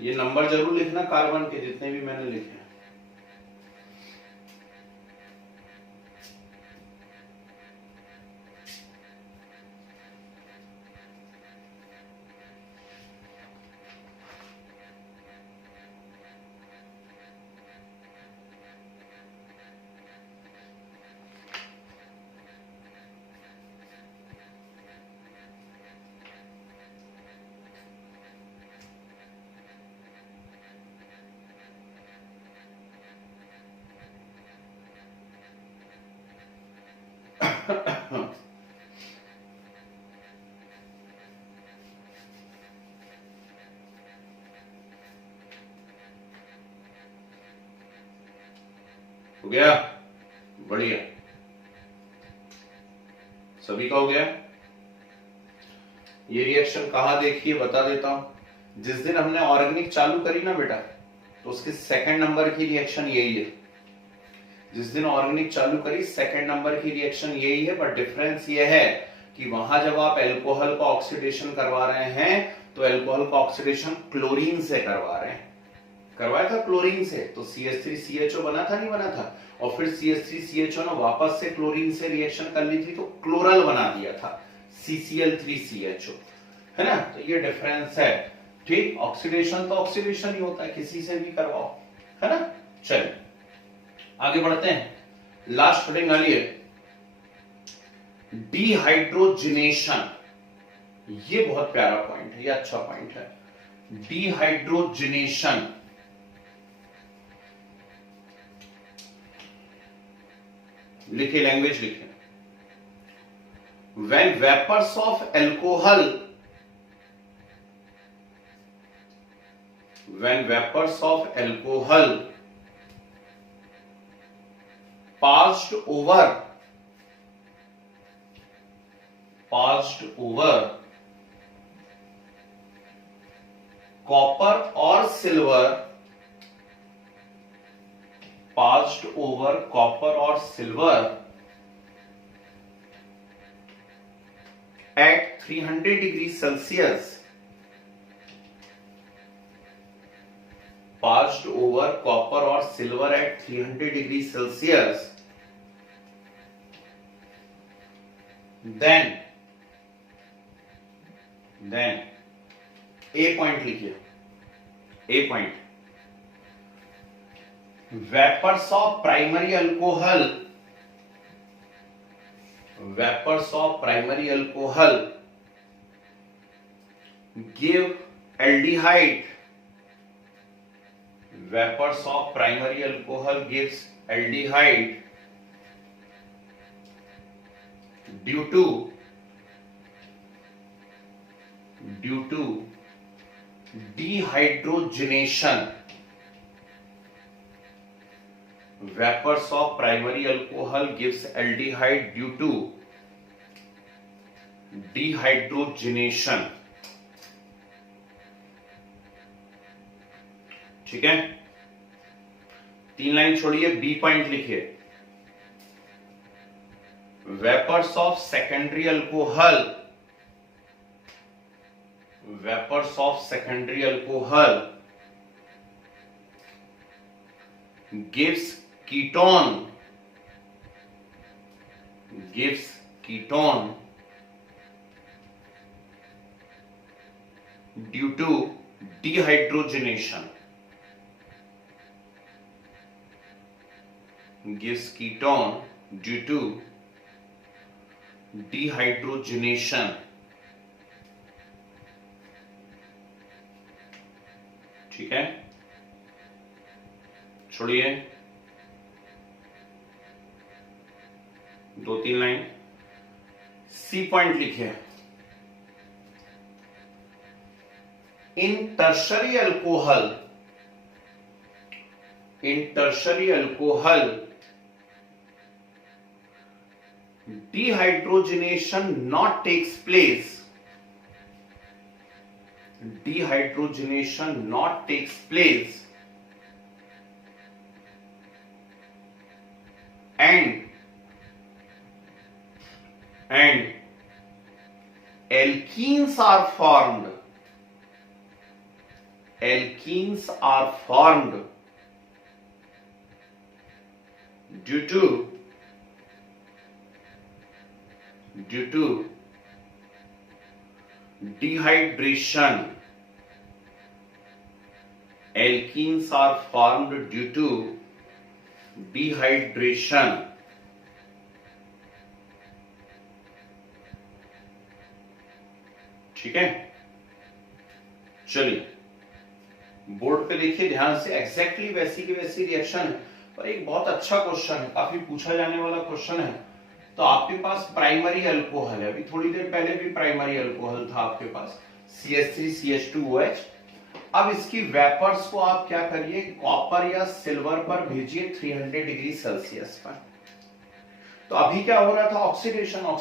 ये नंबर जरूर लिखना कार्बन के, जितने भी मैंने लिखे हैं। हो गया, बढ़िया, सभी का हो गया। ये रिएक्शन कहां देखिए बता देता हूं। जिस दिन हमने ऑर्गेनिक चालू करी ना बेटा, तो उसके सेकंड नंबर की रिएक्शन यही है। जिस दिन ऑर्गेनिक चालू करी सेकंड नंबर की रिएक्शन यही है, बट डिफरेंस ये है कि वहां जब आप एल्कोहल का ऑक्सीडेशन करवा रहे हैं तो एल्कोहल का ऑक्सीडेशन क्लोरीन से करवा रहे हैं। करवाया था क्लोरीन से, तो CH3CHO बना था, नहीं बना था, और फिर CH3CHO ने वापस से क्लोरीन से रिएक्शन कर ली थी तो क्लोरल बना दिया था, CCl3CHO, है ना। तो ये डिफरेंस है, ठीक। ऑक्सीडेशन तो ऑक्सीडेशन ही होता है, किसी से भी करवाओ, है ना। चलिए आगे बढ़ते हैं, लास्ट हेडिंग वाली है डिहाइड्रोजिनेशन। ये बहुत प्यारा पॉइंट है, ये अच्छा पॉइंट है, डिहाइड्रोजिनेशन। लिखे, लैंग्वेज लिखे। When vapors of alcohol, when vapors of alcohol passed over copper or silver, passed over copper or silver at 300 degrees Celsius, passed over copper or silver at 300 degrees Celsius, then A point लिखिए, A point, vapors of primary alcohol give aldehyde. Vapors of primary alcohol gives aldehyde due to dehydrogenation. Vapors of primary alcohol gives aldehyde due to dehydrogenation. ठीक है, 3 line छोड़िए, B point लिखिए। Vapors of secondary alcohol gives ketone due to dehydrogenation. Gives ketone due to dehydrogenation. ठीक है, छोड़िए, 2-3 line. सी point लिखिए, in tertiary alcohol dehydrogenation not takes place dehydrogenation not takes place and alkenes are formed due to dehydration. Alkenes are formed due to dehydration. ठीक है, चलिए board पे देखिए ध्यान से, एग्जैक्टली वैसी की वैसी रिएक्शन है, पर एक बहुत अच्छा क्वेश्चन है, काफी पूछा जाने वाला क्वेश्चन है। तो आपके पास प्राइमरी अल्कोहल है, अभी थोड़ी देर पहले भी प्राइमरी अल्कोहल था आपके पास, CH3CH2OH। अब इसकी वेपर्स को आप क्या करिए, कॉपर या सिल्वर पर भेजिए 300 डिग्री सेल्सियस पर। तो अभी क्या हो रहा था, ऑक्सीडेशन हो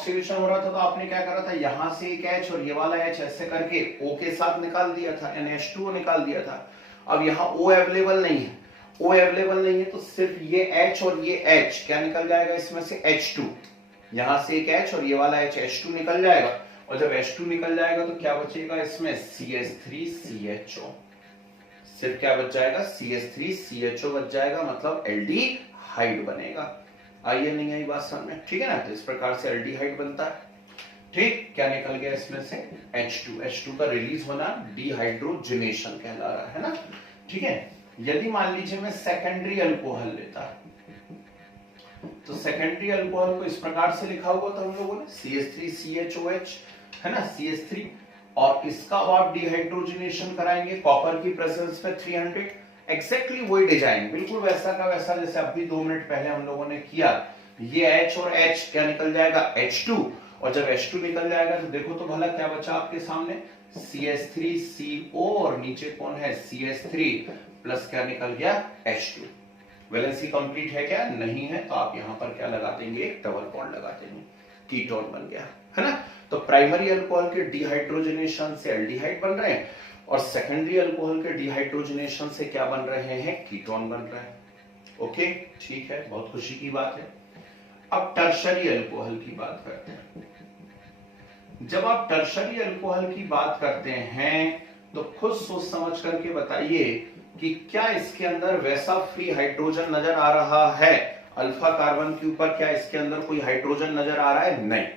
रहा था। तो आपने क्या करा था, यहां से एक H और ये वाला H ऐसे करके O के साथ निकाल दिया था, NH2O निकाल दिया था। अब यहाँ O अवेलेबल नहीं है, तो सिर्फ ये H और ये H क्या निकल जाएगा इसमें से, H2। यहां से एक H और ये वाला H, H2 निकल जाएगा। और जब H2 निकल जाएगा तो क्या बचेगा इसमें, CH3CHO। सिर्फ क्या बच जाएगा, CH3CHO बच जाएगा, मतलब एल्डिहाइड बनेगा। आइए नहीं आई बात समझ में, ठीक है ना। तो इस प्रकार से एल्डिहाइड बनता है। ठीक, क्या निकल गया इसमें से, H2 का रिलीज होना डिहाइड्रोजनेशन कहला रहा है ना। ठीक है, यदि मान लीजिए मैं सेकेंडरी अल्कोहल लेता, तो सेकेंडरी अल्कोहल को इस प्रकार से लिखा हुआ था हम लोगों ने, CH3CHOH है ना, CH3, और इसका आप डिहाइड्रोजनेशन कराएंगे कॉपर की प्रेजेंस में 300। एक्जैक्टली वही डिजाइन, बिल्कुल वैसा का वैसा जैसे अभी 2 मिनट पहले हम लोगों ने किया। ये H और H क्या निकल जाएगा, H2, और जब H2 निकल जाएगा तो देखो तो भला क्या बचा आपके सामने, CH3CO, और नीचे कौन है, CH3 प्लस क्या निकल गया, H2। वैलेंसी कंप्लीट है क्या, नहीं है, तो आप यहां पर क्या लगा देंगे, डबल बॉन्ड लगा देंगे, कीटोन बन गया, है ना। तो प्राइमरी अल्कोहल के डिहाइड्रोजनेशन से एल्डिहाइड बन रहे हैं, और सेकेंडरी अल्कोहल के डिहाइड्रोजनेशन से क्या बन रहे हैं, कीटोन बन रहे हैं। ओके, ठीक है, बहुत खुशी की बात है। अब टर्शरी अल्कोहल की बात करते हैं। जब आप टर्शरी अल्कोहल की बात करते हैं तो खुद सोच समझ करके बताइए कि क्या इसके अंदर वैसा फ्री हाइड्रोजन नजर आ रहा है, अल्फा कार्बन के ऊपर क्या इसके अंदर कोई हाइड्रोजन नजर आ रहा है, नहीं।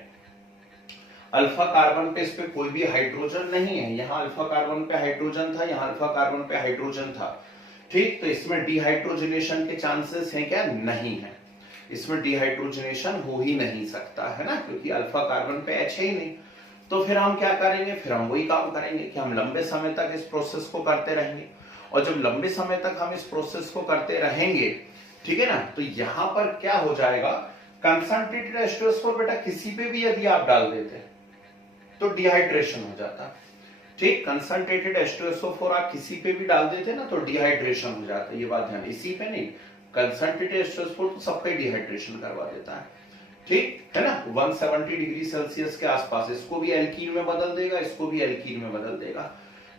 अल्फा कार्बन पे इस पे कोई भी हाइड्रोजन नहीं है, यहाँ अल्फा कार्बन पे हाइड्रोजन था, यहाँ अल्फा कार्बन पे हाइड्रोजन था। ठीक, तो इसमें डिहाइड्रोजनेशन के चांसेस हैं क्या, नहीं है। इसमें डिहाइड्रोजनेशन हो ही नहीं सकता है ना, क्योंकि अल्फा कार्बन पे H है ही नहीं। तो फिर हम क्या करेंगे, फिर हम वही काम करेंगे कि हम लंबे समय तक इस प्रोसेस को करते रहेंगे, और जब लंबे समय तक हम इस प्रोसेस को करते रहेंगे, ठीक है ना, तो यहां पर क्या हो जाएगा, कंसंट्रेटेड H2SO4 बेटा किसी पे भी यदि आप डाल देते तो डिहाइड्रेशन हो जाता। ठीक, कंसंट्रेटेड H2SO4 आप किसी पे भी डाल देते ना तो डिहाइड्रेशन हो जाता, ये बात ध्यान, इसी पे नहीं, कंसंट्रेटेड H2SO4 तो सब पे डिहाइड्रेशन करवा देता है। ठीक है ना, 170 डिग्री सेल्सियस के आसपास इसको भी एल्कीन में बदल देगा, इसको भी एल्कीन में बदल देगा।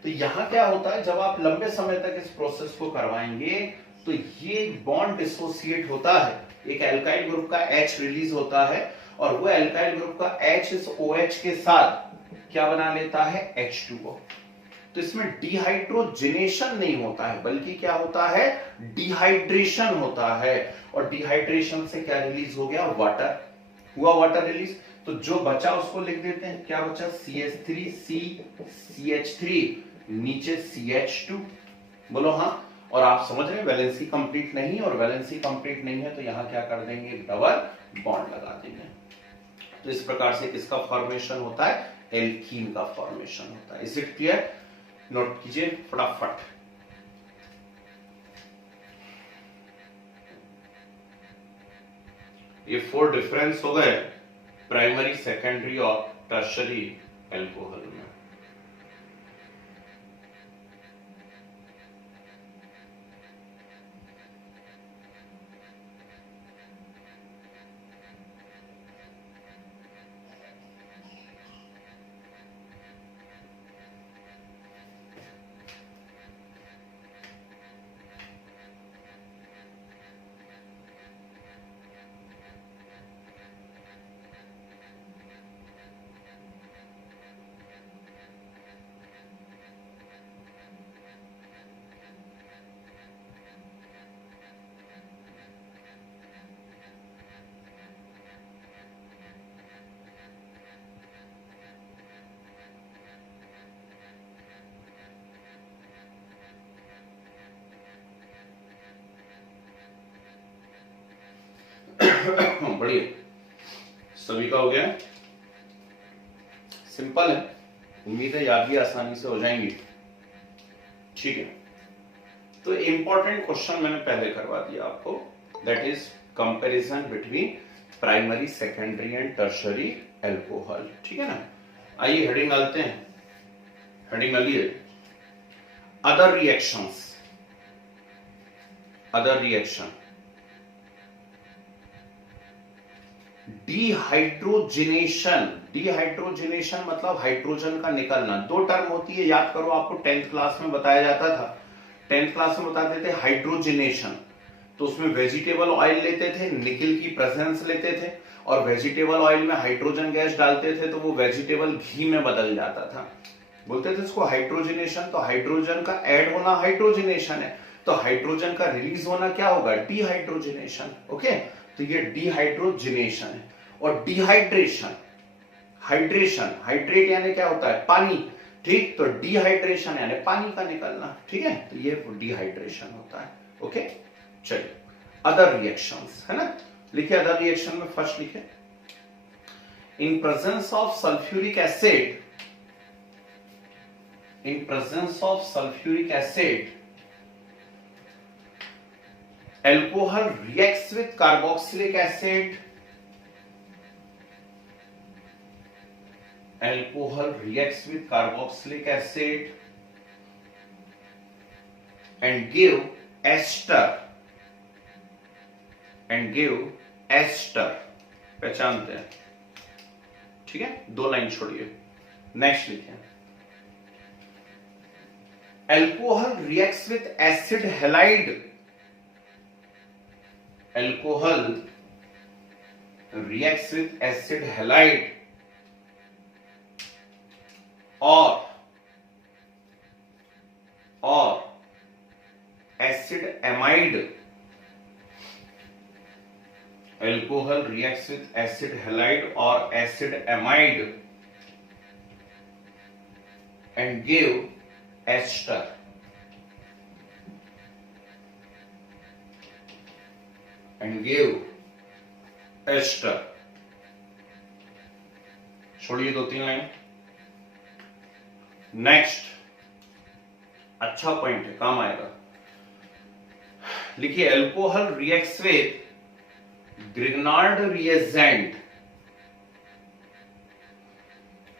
तो यहां क्या होता है, जब आप लंबे समय तक इस प्रोसेस को करवाएंगे तो ये बॉन्ड डिसोसिएट होता है, एक एल्काइल ग्रुप का H रिलीज होता है, और वो एल्काइल ग्रुप का H इस OH के साथ क्या बना लेता है, H2O। तो इसमें डिहाइड्रोजनेशन नहीं होता है, बल्कि क्या होता है, डिहाइड्रेशन होता है, और डिहाइड्रेशन से क्या रिलीज हो गया, वाटर हुआ, वाटर रिलीज। तो जो बचा उसको लिख देते हैं, क्या बचा, CH3CH3 नीचे CH2, बोलो हाँ। और आप समझ रहे हैं वैलेंसी कंप्लीट नहीं, और वैलेंसी कंप्लीट नहीं है तो यहां क्या कर देंगे, डबल बॉन्ड लगा देंगे। तो इस प्रकार से किसका फॉर्मेशन होता है, एल्कीन का फॉर्मेशन होता है। इज इट क्लियर, नोट कीजिए फटाफट। ये 4 डिफरेंस हो गए प्राइमरी, सेकेंडरी और टर्शरी एल्कोहल में। बढ़िया, सभी का हो गया, सिंपल है, उम्मीद है याद भी आसानी से हो जाएंगी। ठीक है, तो इंपॉर्टेंट क्वेश्चन मैंने पहले करवा दिया आपको, that is comparison between primary, secondary and tertiary alcohol. ठीक है ना, आइए हेडिंग डालते हैं। हेडिंग डालिए other reactions. Other reaction, dehydrogenation. Dehydrogenation मतलब हाइड्रोजन का निकलना। दो टर्म होती है, याद करो, आपको 10th क्लास में बताया जाता था। 10th क्लास में बताते थे हाइड्रोजिनेशन, तो उसमें वेजिटेबल ऑयल लेते थे, निकल की प्रेजेंस लेते थे, और वेजिटेबल ऑयल में हाइड्रोजन गैस डालते थे तो वो वेजिटेबल घी में बदल जाता था, बोलते थे इसको हाइड्रोजिनेशन। तो हाइड्रोजन का ऐड होना हाइड्रोजिनेशन है, तो हाइड्रोजन का रिलीज होना क्या होगा, डिहाइड्रोजिनेशन। ओके, तो ये डिहाइड्रोजिनेशन है। और डिहाइड्रेशन, हाइड्रेशन, हाइड्रेट यानी क्या होता है, पानी, ठीक, तो डिहाइड्रेशन यानी पानी का निकलना। ठीक है, तो ये डिहाइड्रेशन होता है। ओके, चलिए अदर रिएक्शंस है ना, लिखिए अदर रिएक्शन में फर्स्ट लिखे, in presence of sulphuric acid, in presence of sulfuric acid, alcohol reacts with carboxylic acid. Alcohol reacts with carboxylic acid and give ester. And give ester. पहचानते हैं, ठीक है, दो लाइन छोड़िए, नेक्स्ट लिखें, alcohol reacts with acid halide. Alcohol reacts with acid halide or acid amide. Alcohol reacts with acid halide or acid amide and give ester. And give ester. छोड़िए दो तीन लाइन, नेक्स्ट, अच्छा point है, काम आएगा, लिखिए alcohol reacts with Grignard reagent.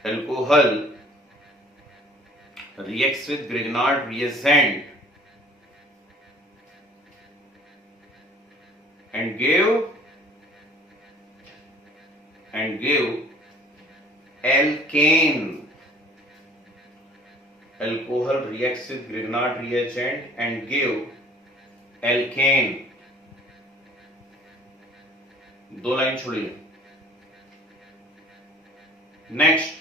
Alcohol reacts with Grignard reagent and give alkane. Alcohol reacts with Grignard reagent and give alkane. दो line छोड़िए, next,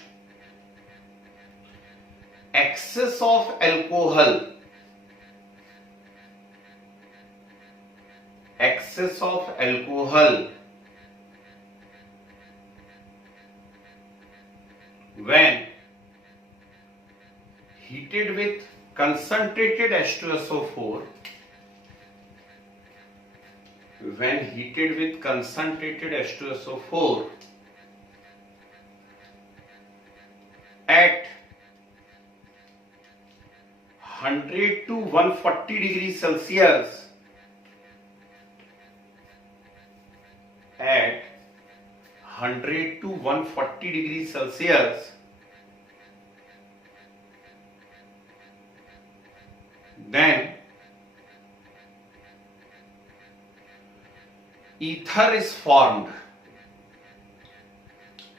excess of alcohol, excess of alcohol when heated with concentrated H2SO4, when heated with concentrated H2SO4 at 100 to 140 degrees Celsius, at 100 to 140 degrees Celsius, then ether is formed.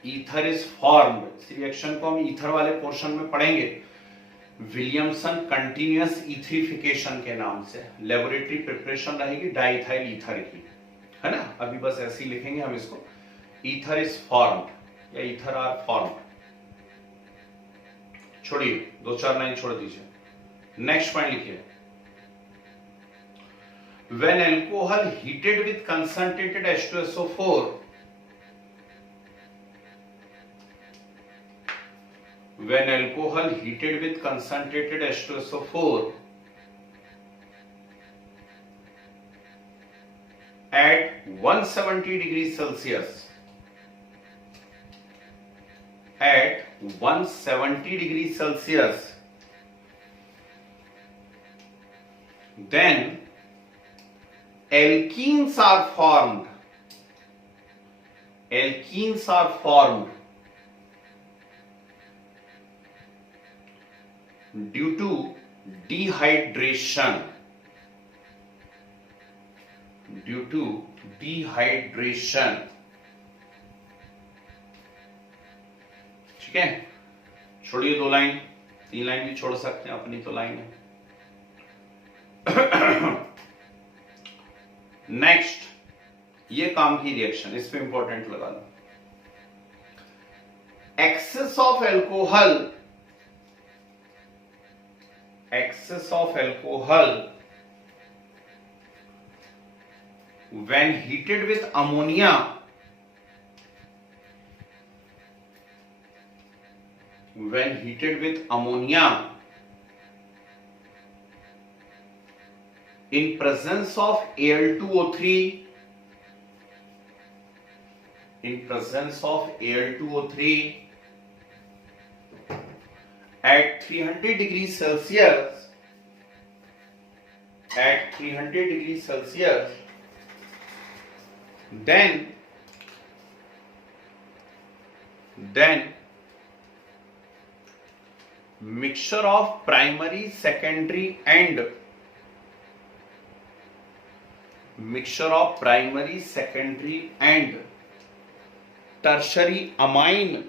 Ether is formed. इस reaction को हम ether वाले portion में पढ़ेंगे, Williamson continuous इथरिफिकेशन के नाम से। Laboratory preparation रहेगी डाइथाइल ईथर की, है ना, अभी बस ऐसे ही लिखेंगे हम इसको, ईथर इज फॉर्म्ड या ईथर आर फॉर्म्ड। छोड़िए, दो चार लाइन छोड़ दीजिए, नेक्स्ट पॉइंट लिखिए, when alcohol heated with concentrated H2SO4, when alcohol heated with concentrated H2SO4 at 170 degree Celsius, at 170 degree Celsius, then alkenes are formed. Alkenes are formed due to dehydration. Due to dehydration. ठीक है, छोड़िए 2 line, 3 line भी छोड़ सकते हैं, अपनी तो line है। नेक्स्ट, ये काम की रिएक्शन, इस पे इंपॉर्टेंट लगा लो। Excess of alcohol, excess of alcohol when heated with ammonia, when heated with ammonia in presence of Al2O3, in presence of Al2O3 at 300 degrees Celsius, at 300 degrees Celsius, then mixture of primary, secondary and mixture of primary, secondary and tertiary amine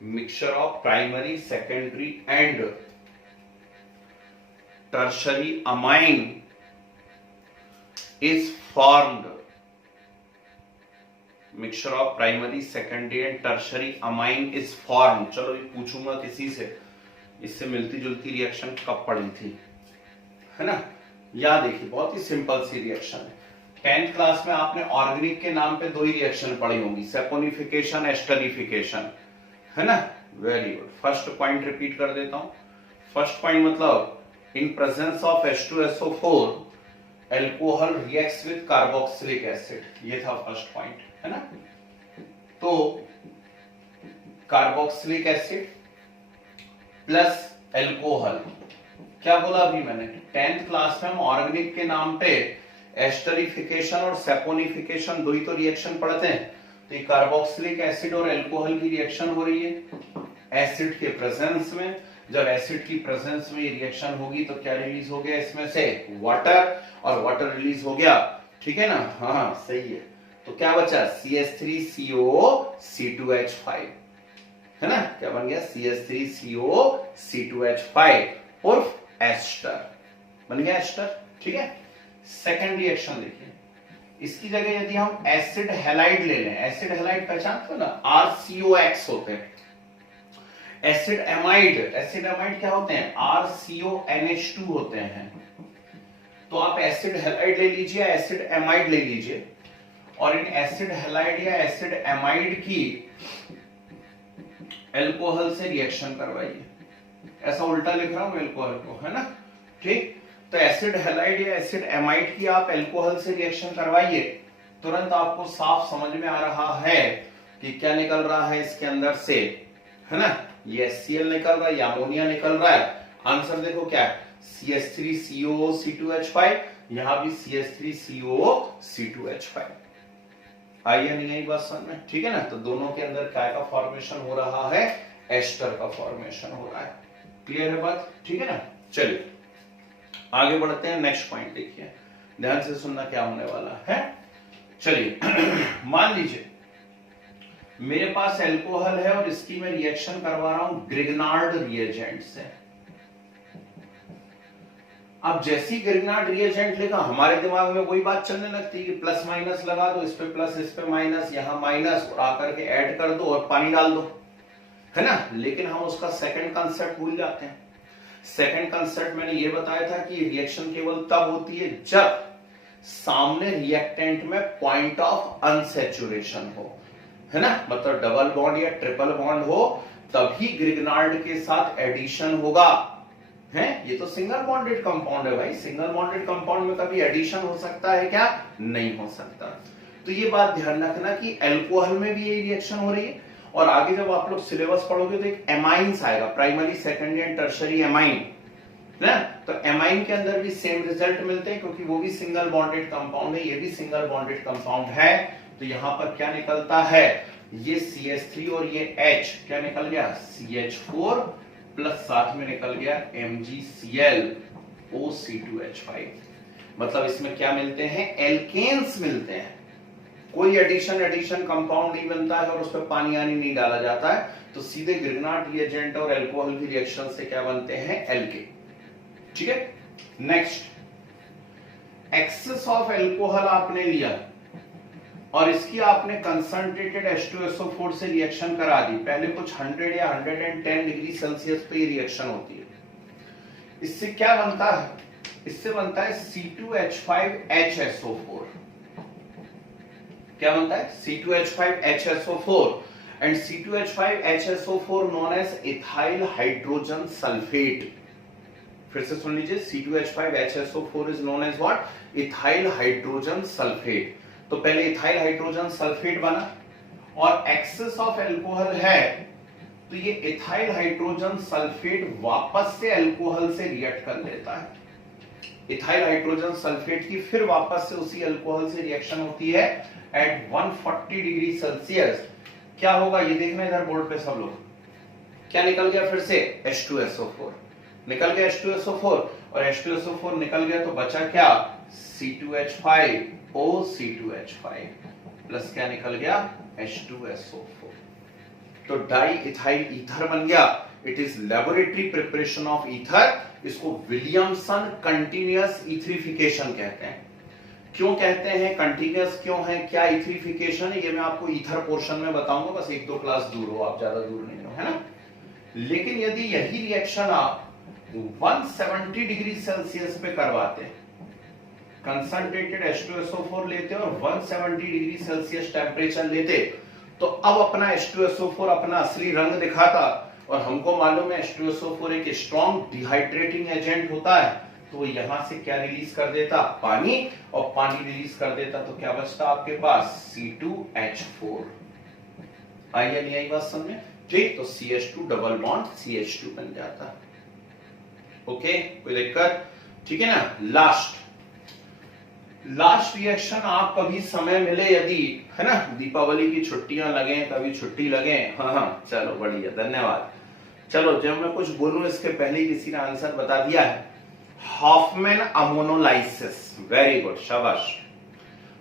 mixture of primary, secondary and tertiary amine is formed. Mixture of primary, secondary and tertiary amine is form. चलो ये पूछूंगा किसी से, इससे मिलती जुलती reaction कब पढ़ी थी, है ना? याद देखिए, बहुत ही सिंपल सी रिएक्शन है। 10th क्लास में आपने ऑर्गेनिक के नाम पे 2 ही रिएक्शन पढ़ी होंगी, सेपोनिफिकेशन, एस्टरिफिकेशन, है ना? Very good. First point repeat कर देता हूं। फर्स्ट पॉइंट मतलब in presence of H2SO4 alcohol reacts with carboxylic acid, ये था फर्स्ट पॉइंट, है ना? तो कार्बोक्सिलिक एसिड प्लस एल्कोहल, क्या बोला अभी मैंने? 10th क्लास में हम ऑर्गेनिक के नाम पे एस्टरिफिकेशन और सेपोनिफिकेशन 2 ही तो रिएक्शन पढ़ते हैं। तो ये कार्बोक्सिलिक एसिड और एल्कोहल की रिएक्शन हो रही है एसिड के प्रेजेंस में। जब एसिड की प्रेजेंस में ये रिएक्शन होगी तो क्या रिलीज हो गया इसमें से? वाटर, और वाटर रिलीज हो गया, ठीक है ना? हाँ सही है। तो क्या बचा? CH3CO, C2H5, है ना? क्या बन गया? CH3CO, C2H5 उर्फ एस्टर, बन गया एस्टर, ठीक है? सेकेंड रिएक्शन देखिए, इसकी जगह यदि हम एसिड हैलाइड ले लें, एसिड हैलाइड पहचानते हो ना, RCOX होते हैं। एसिड एमाइड, एसिड एमाइड क्या होते हैं? RCONH2 होते हैं। तो आप एसिड हैलाइड ले लीजिए, एसिड एमाइड ले लीजिए, और इन एसिड हैलाइड या एसिड एमाइड की एल्कोहल से रिएक्शन करवाइए। ऐसा उल्टा लिख रहा हूं एल्कोहल को, है ना? ठीक, तो एसिड हैलाइड या एसिड एमाइड की आप एल्कोहल से रिएक्शन करवाइए, तुरंत आपको साफ समझ में आ रहा है कि क्या निकल रहा है इसके अंदर से, है ना? ये HCl निकल रहा है, या अमोनिया निकल रहा है। आंसर देखो क्या है? CH3CO, C2H5, यहां भी CH3CO, C2H5। आई या नहीं आई बात समझ में? ठीक है ना? तो दोनों के अंदर क्या का फॉर्मेशन हो रहा है? एस्टर का फॉर्मेशन हो रहा है। क्लियर है बात? ठीक है ना? चलिए आगे बढ़ते हैं। नेक्स्ट पॉइंट देखिए, ध्यान से सुनना क्या होने वाला है। चलिए मान लीजिए मेरे पास एल्कोहल है और इसकी मैं रिएक्शन करवा रहा हूं ग्रिग्नार्ड रिएजेंट से। अब जैसी ग्रिग्नार्ड रिएजेंट लेगा, हमारे दिमाग में वही बात चलने लगती है कि प्लस माइनस लगा दो, इस पे प्लस, इस पे माइनस, यहां माइनस, और आकर के ऐड कर दो और पानी डाल दो, है ना? लेकिन हम उसका सेकंड कंसेप्ट भूल जाते हैं। सेकंड कंसेप्ट मैंने ये बताया था कि रिएक्शन केवल तब होती है जब सामने रिएक्टेंट में पॉइंट ऑफ अनसैचुरेशन हो, है ना? मतलब डबल बॉन्ड या ट्रिपल बॉन्ड हो, तभी ग्रिग्नार्ड के साथ एडिशन होगा, है, ये तो सिंगल बॉन्डेड कंपाउंड है भाई। सिंगल बॉन्डेड कंपाउंड में कभी एडिशन हो सकता है क्या? नहीं हो सकता। तो ये बात ध्यान रखना कि अल्कोहल में भी यही रिएक्शन हो रही है। और आगे जब आप लोग सिलेबस पढ़ोगे तो एक एमाइंस आएगा, primary secondary and tertiary amine ना, तो एमाइन के अंदर भी सेम रिजल्ट मिलते हैं क्योंकि वो भी सिंगल बॉन्डेड कंपाउंड है, ये भी सिंगल बॉन्डेड कंपाउंड है। तो यहां पर क्या निकलता है, ये CH3 और ये H क्या निकल गया, CH4 प्लस साथ में निकल गया MgCl O(C2H5। मतलब इसमें क्या मिलते हैं, एल्केन्स मिलते हैं। कोई एडिशन कंपाउंड नहीं बनता है और उस पर पानी आनी नहीं डाला जाता है, तो सीधे ग्रिग्नार्ड रिएजेंट और अल्कोहल की रिएक्शन से क्या बनते हैं, एल्केन। ठीक है, नेक्स्ट, एक्सेस ऑफ अल्कोहल आपने लिया और इसकी आपने कंसंट्रेटेड H2SO4 से रिएक्शन करा दी। पहले कुछ 100 या 110 डिग्री सेल्सियस पे रिएक्शन होती है। इससे क्या बनता है, इससे बनता है C2H5HSO4। क्या बनता है, C2H5HSO4 and C2H5HSO4 known as ethyl hydrogen sulphate. फिर से सुन लीजिए, C2H5HSO4 is known as what, ethyl hydrogen sulphate. तो पहले इथाइल हाइड्रोजन सल्फेट बना और एक्सेस ऑफ अल्कोहल है, तो ये इथाइल हाइड्रोजन सल्फेट वापस से अल्कोहल से रिएक्ट कर लेता है। इथाइल हाइड्रोजन सल्फेट की फिर वापस से उसी अल्कोहल से रिएक्शन होती है एट 140 डिग्री सेल्सियस। क्या होगा ये देखना इधर बोर्ड पे सब लोग, क्या निकल गया, फिर से H2SO4 निकल गया, H2SO4 और H2SO4 निकल गया तो बचा क्या, C2H5O(C2H5) प्लस क्या निकल गया, H2SO4। तो डाई इथाइल ईथर बन गया। It is laboratory preparation of ether. इसको विलियमसन कंटीन्यूअस इथरिफिकेशन कहते हैं। क्यों कहते हैं कंटीन्यूअस, क्यों है, क्या इथरिफिकेशन है, ये मैं आपको ईथर पोर्शन में बताऊंगा, बस 1-2 क्लास दूर हो, आप ज्यादा दूर नहीं हो, है ना। लेकिन यदि यही रिएक्शन आप 170 डिग्री सेल्सियस पे करवाते हैं, कंसंट्रेटेड H2SO4 लेते और 170 डिग्री सेल्सियस टेम्परेचर लेते, तो अब अपना H2SO4 अपना असली रंग दिखाता। और हमको मालूम है H2SO4 एक स्ट्रॉन्ग डिहाइड्रेटिंग एजेंट होता है, तो वो यहां से क्या रिलीज कर देता, पानी, और पानी रिलीज कर देता तो क्या बचता आपके पास, C2H4। आई या नहीं आई बात समझ में, ठीक। तो CH2 डबल बॉन्ड CH2 बन जाता। ओके, कोई दिक्कत, ठीक है ना। लास्ट रिएक्शन आप कभी समय मिले यदि, है ना, दीपावली की छुट्टियां लगे, कभी छुट्टी लगे, हाँ चलो बढ़िया, धन्यवाद। चलो जब मैं कुछ बोलूं इसके पहले किसी ने आंसर बता दिया है, हॉफमैन अमोनोलाइसिस, वेरी गुड, शाबाश।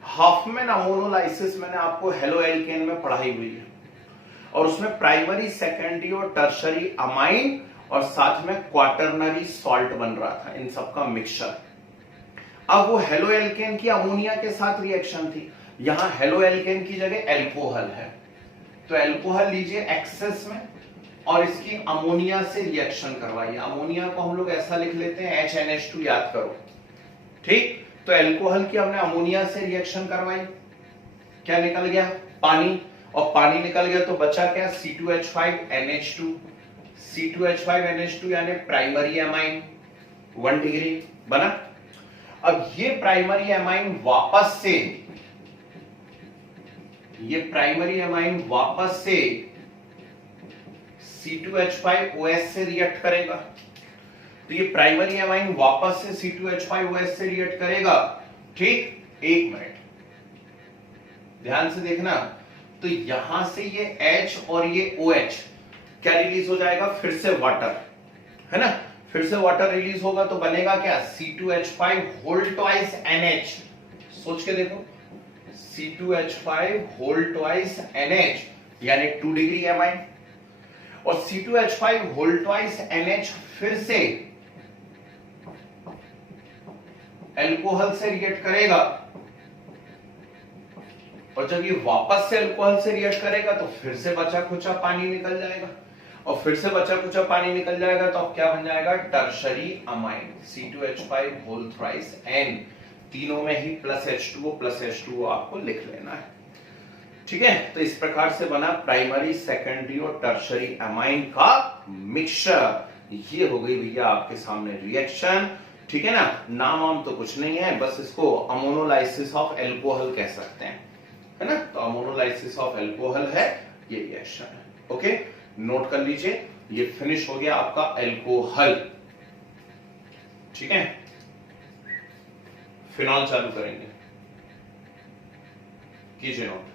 हॉफमैन अमोनोलाइसिस मैंने आपको हेलो एल्केन में पढ़ाई हुई है और उसमें प्राइमरी सेकेंडरी और टर्शरी अमाइन और साथ में क्वाटरनरी सॉल्ट बन रहा था, इन सबका मिक्सचर। अब वो हेलो एल्केन की अमोनिया के साथ रिएक्शन थी, यहां हेलो एल्केन की जगह एल्कोहल है, तो एल्कोहल लीजिए एक्सेस में और इसकी अमोनिया से रिएक्शन करवाइए। अमोनिया को हम लोग ऐसा लिख लेते हैं HNH2, याद करो, ठीक। तो एल्कोहल की हमने अमोनिया से रिएक्शन करवाई, क्या निकल गया, पानी, और पानी निकल गया तो बचा क्या, C2H5NH2। C2H5NH2 यानी प्राइमरी एमाइन, 1 डिग्री बना। अब ये प्राइमरी एमाइन वापस से, C2H5OH से रिएक्ट करेगा, तो ये प्राइमरी एमाइन वापस से C2H5OH से रिएक्ट करेगा, ठीक। 1 मिनट ध्यान से देखना, तो यहां से ये H और ये OH क्या रिलीज हो जाएगा, फिर से वाटर, है ना, फिर से वाटर रिलीज होगा तो बनेगा क्या, C2H5 होल ट्वाइस NH। सोच के देखो, C2H5 होल ट्वाइस NH यानी 2 डिग्री एमाइन, और C2H5 होल ट्वाइस NH फिर से अल्कोहल से रिएक्ट करेगा, और जब ये वापस से अल्कोहल से रिएक्ट करेगा तो फिर से बचा खुचा पानी निकल जाएगा, और फिर से बचा कुचा पानी निकल जाएगा तो अब क्या बन जाएगा, tertiary amine, C2H5 whole thrice N। तीनों में ही प्लस H2O आपको लिख लेना है, ठीक है। तो इस प्रकार से बना प्राइमरी सेकेंडरी और टर्शरी अमाइन का मिक्सचर। ये हो गई भैया आपके सामने रिएक्शन, ठीक है ना। नाम वाम तो कुछ नहीं है, बस इसको अमोनोलाइसिस ऑफ एल्कोहल कह सकते हैं, है ना। तो अमोनोलाइसिस ऑफ एल्कोहल है ये रिएक्शन है। ओके, नोट कर लीजिए, ये फिनिश हो गया आपका एल्कोहल, ठीक है। फिनॉल चालू करेंगे, कीजिए नोट।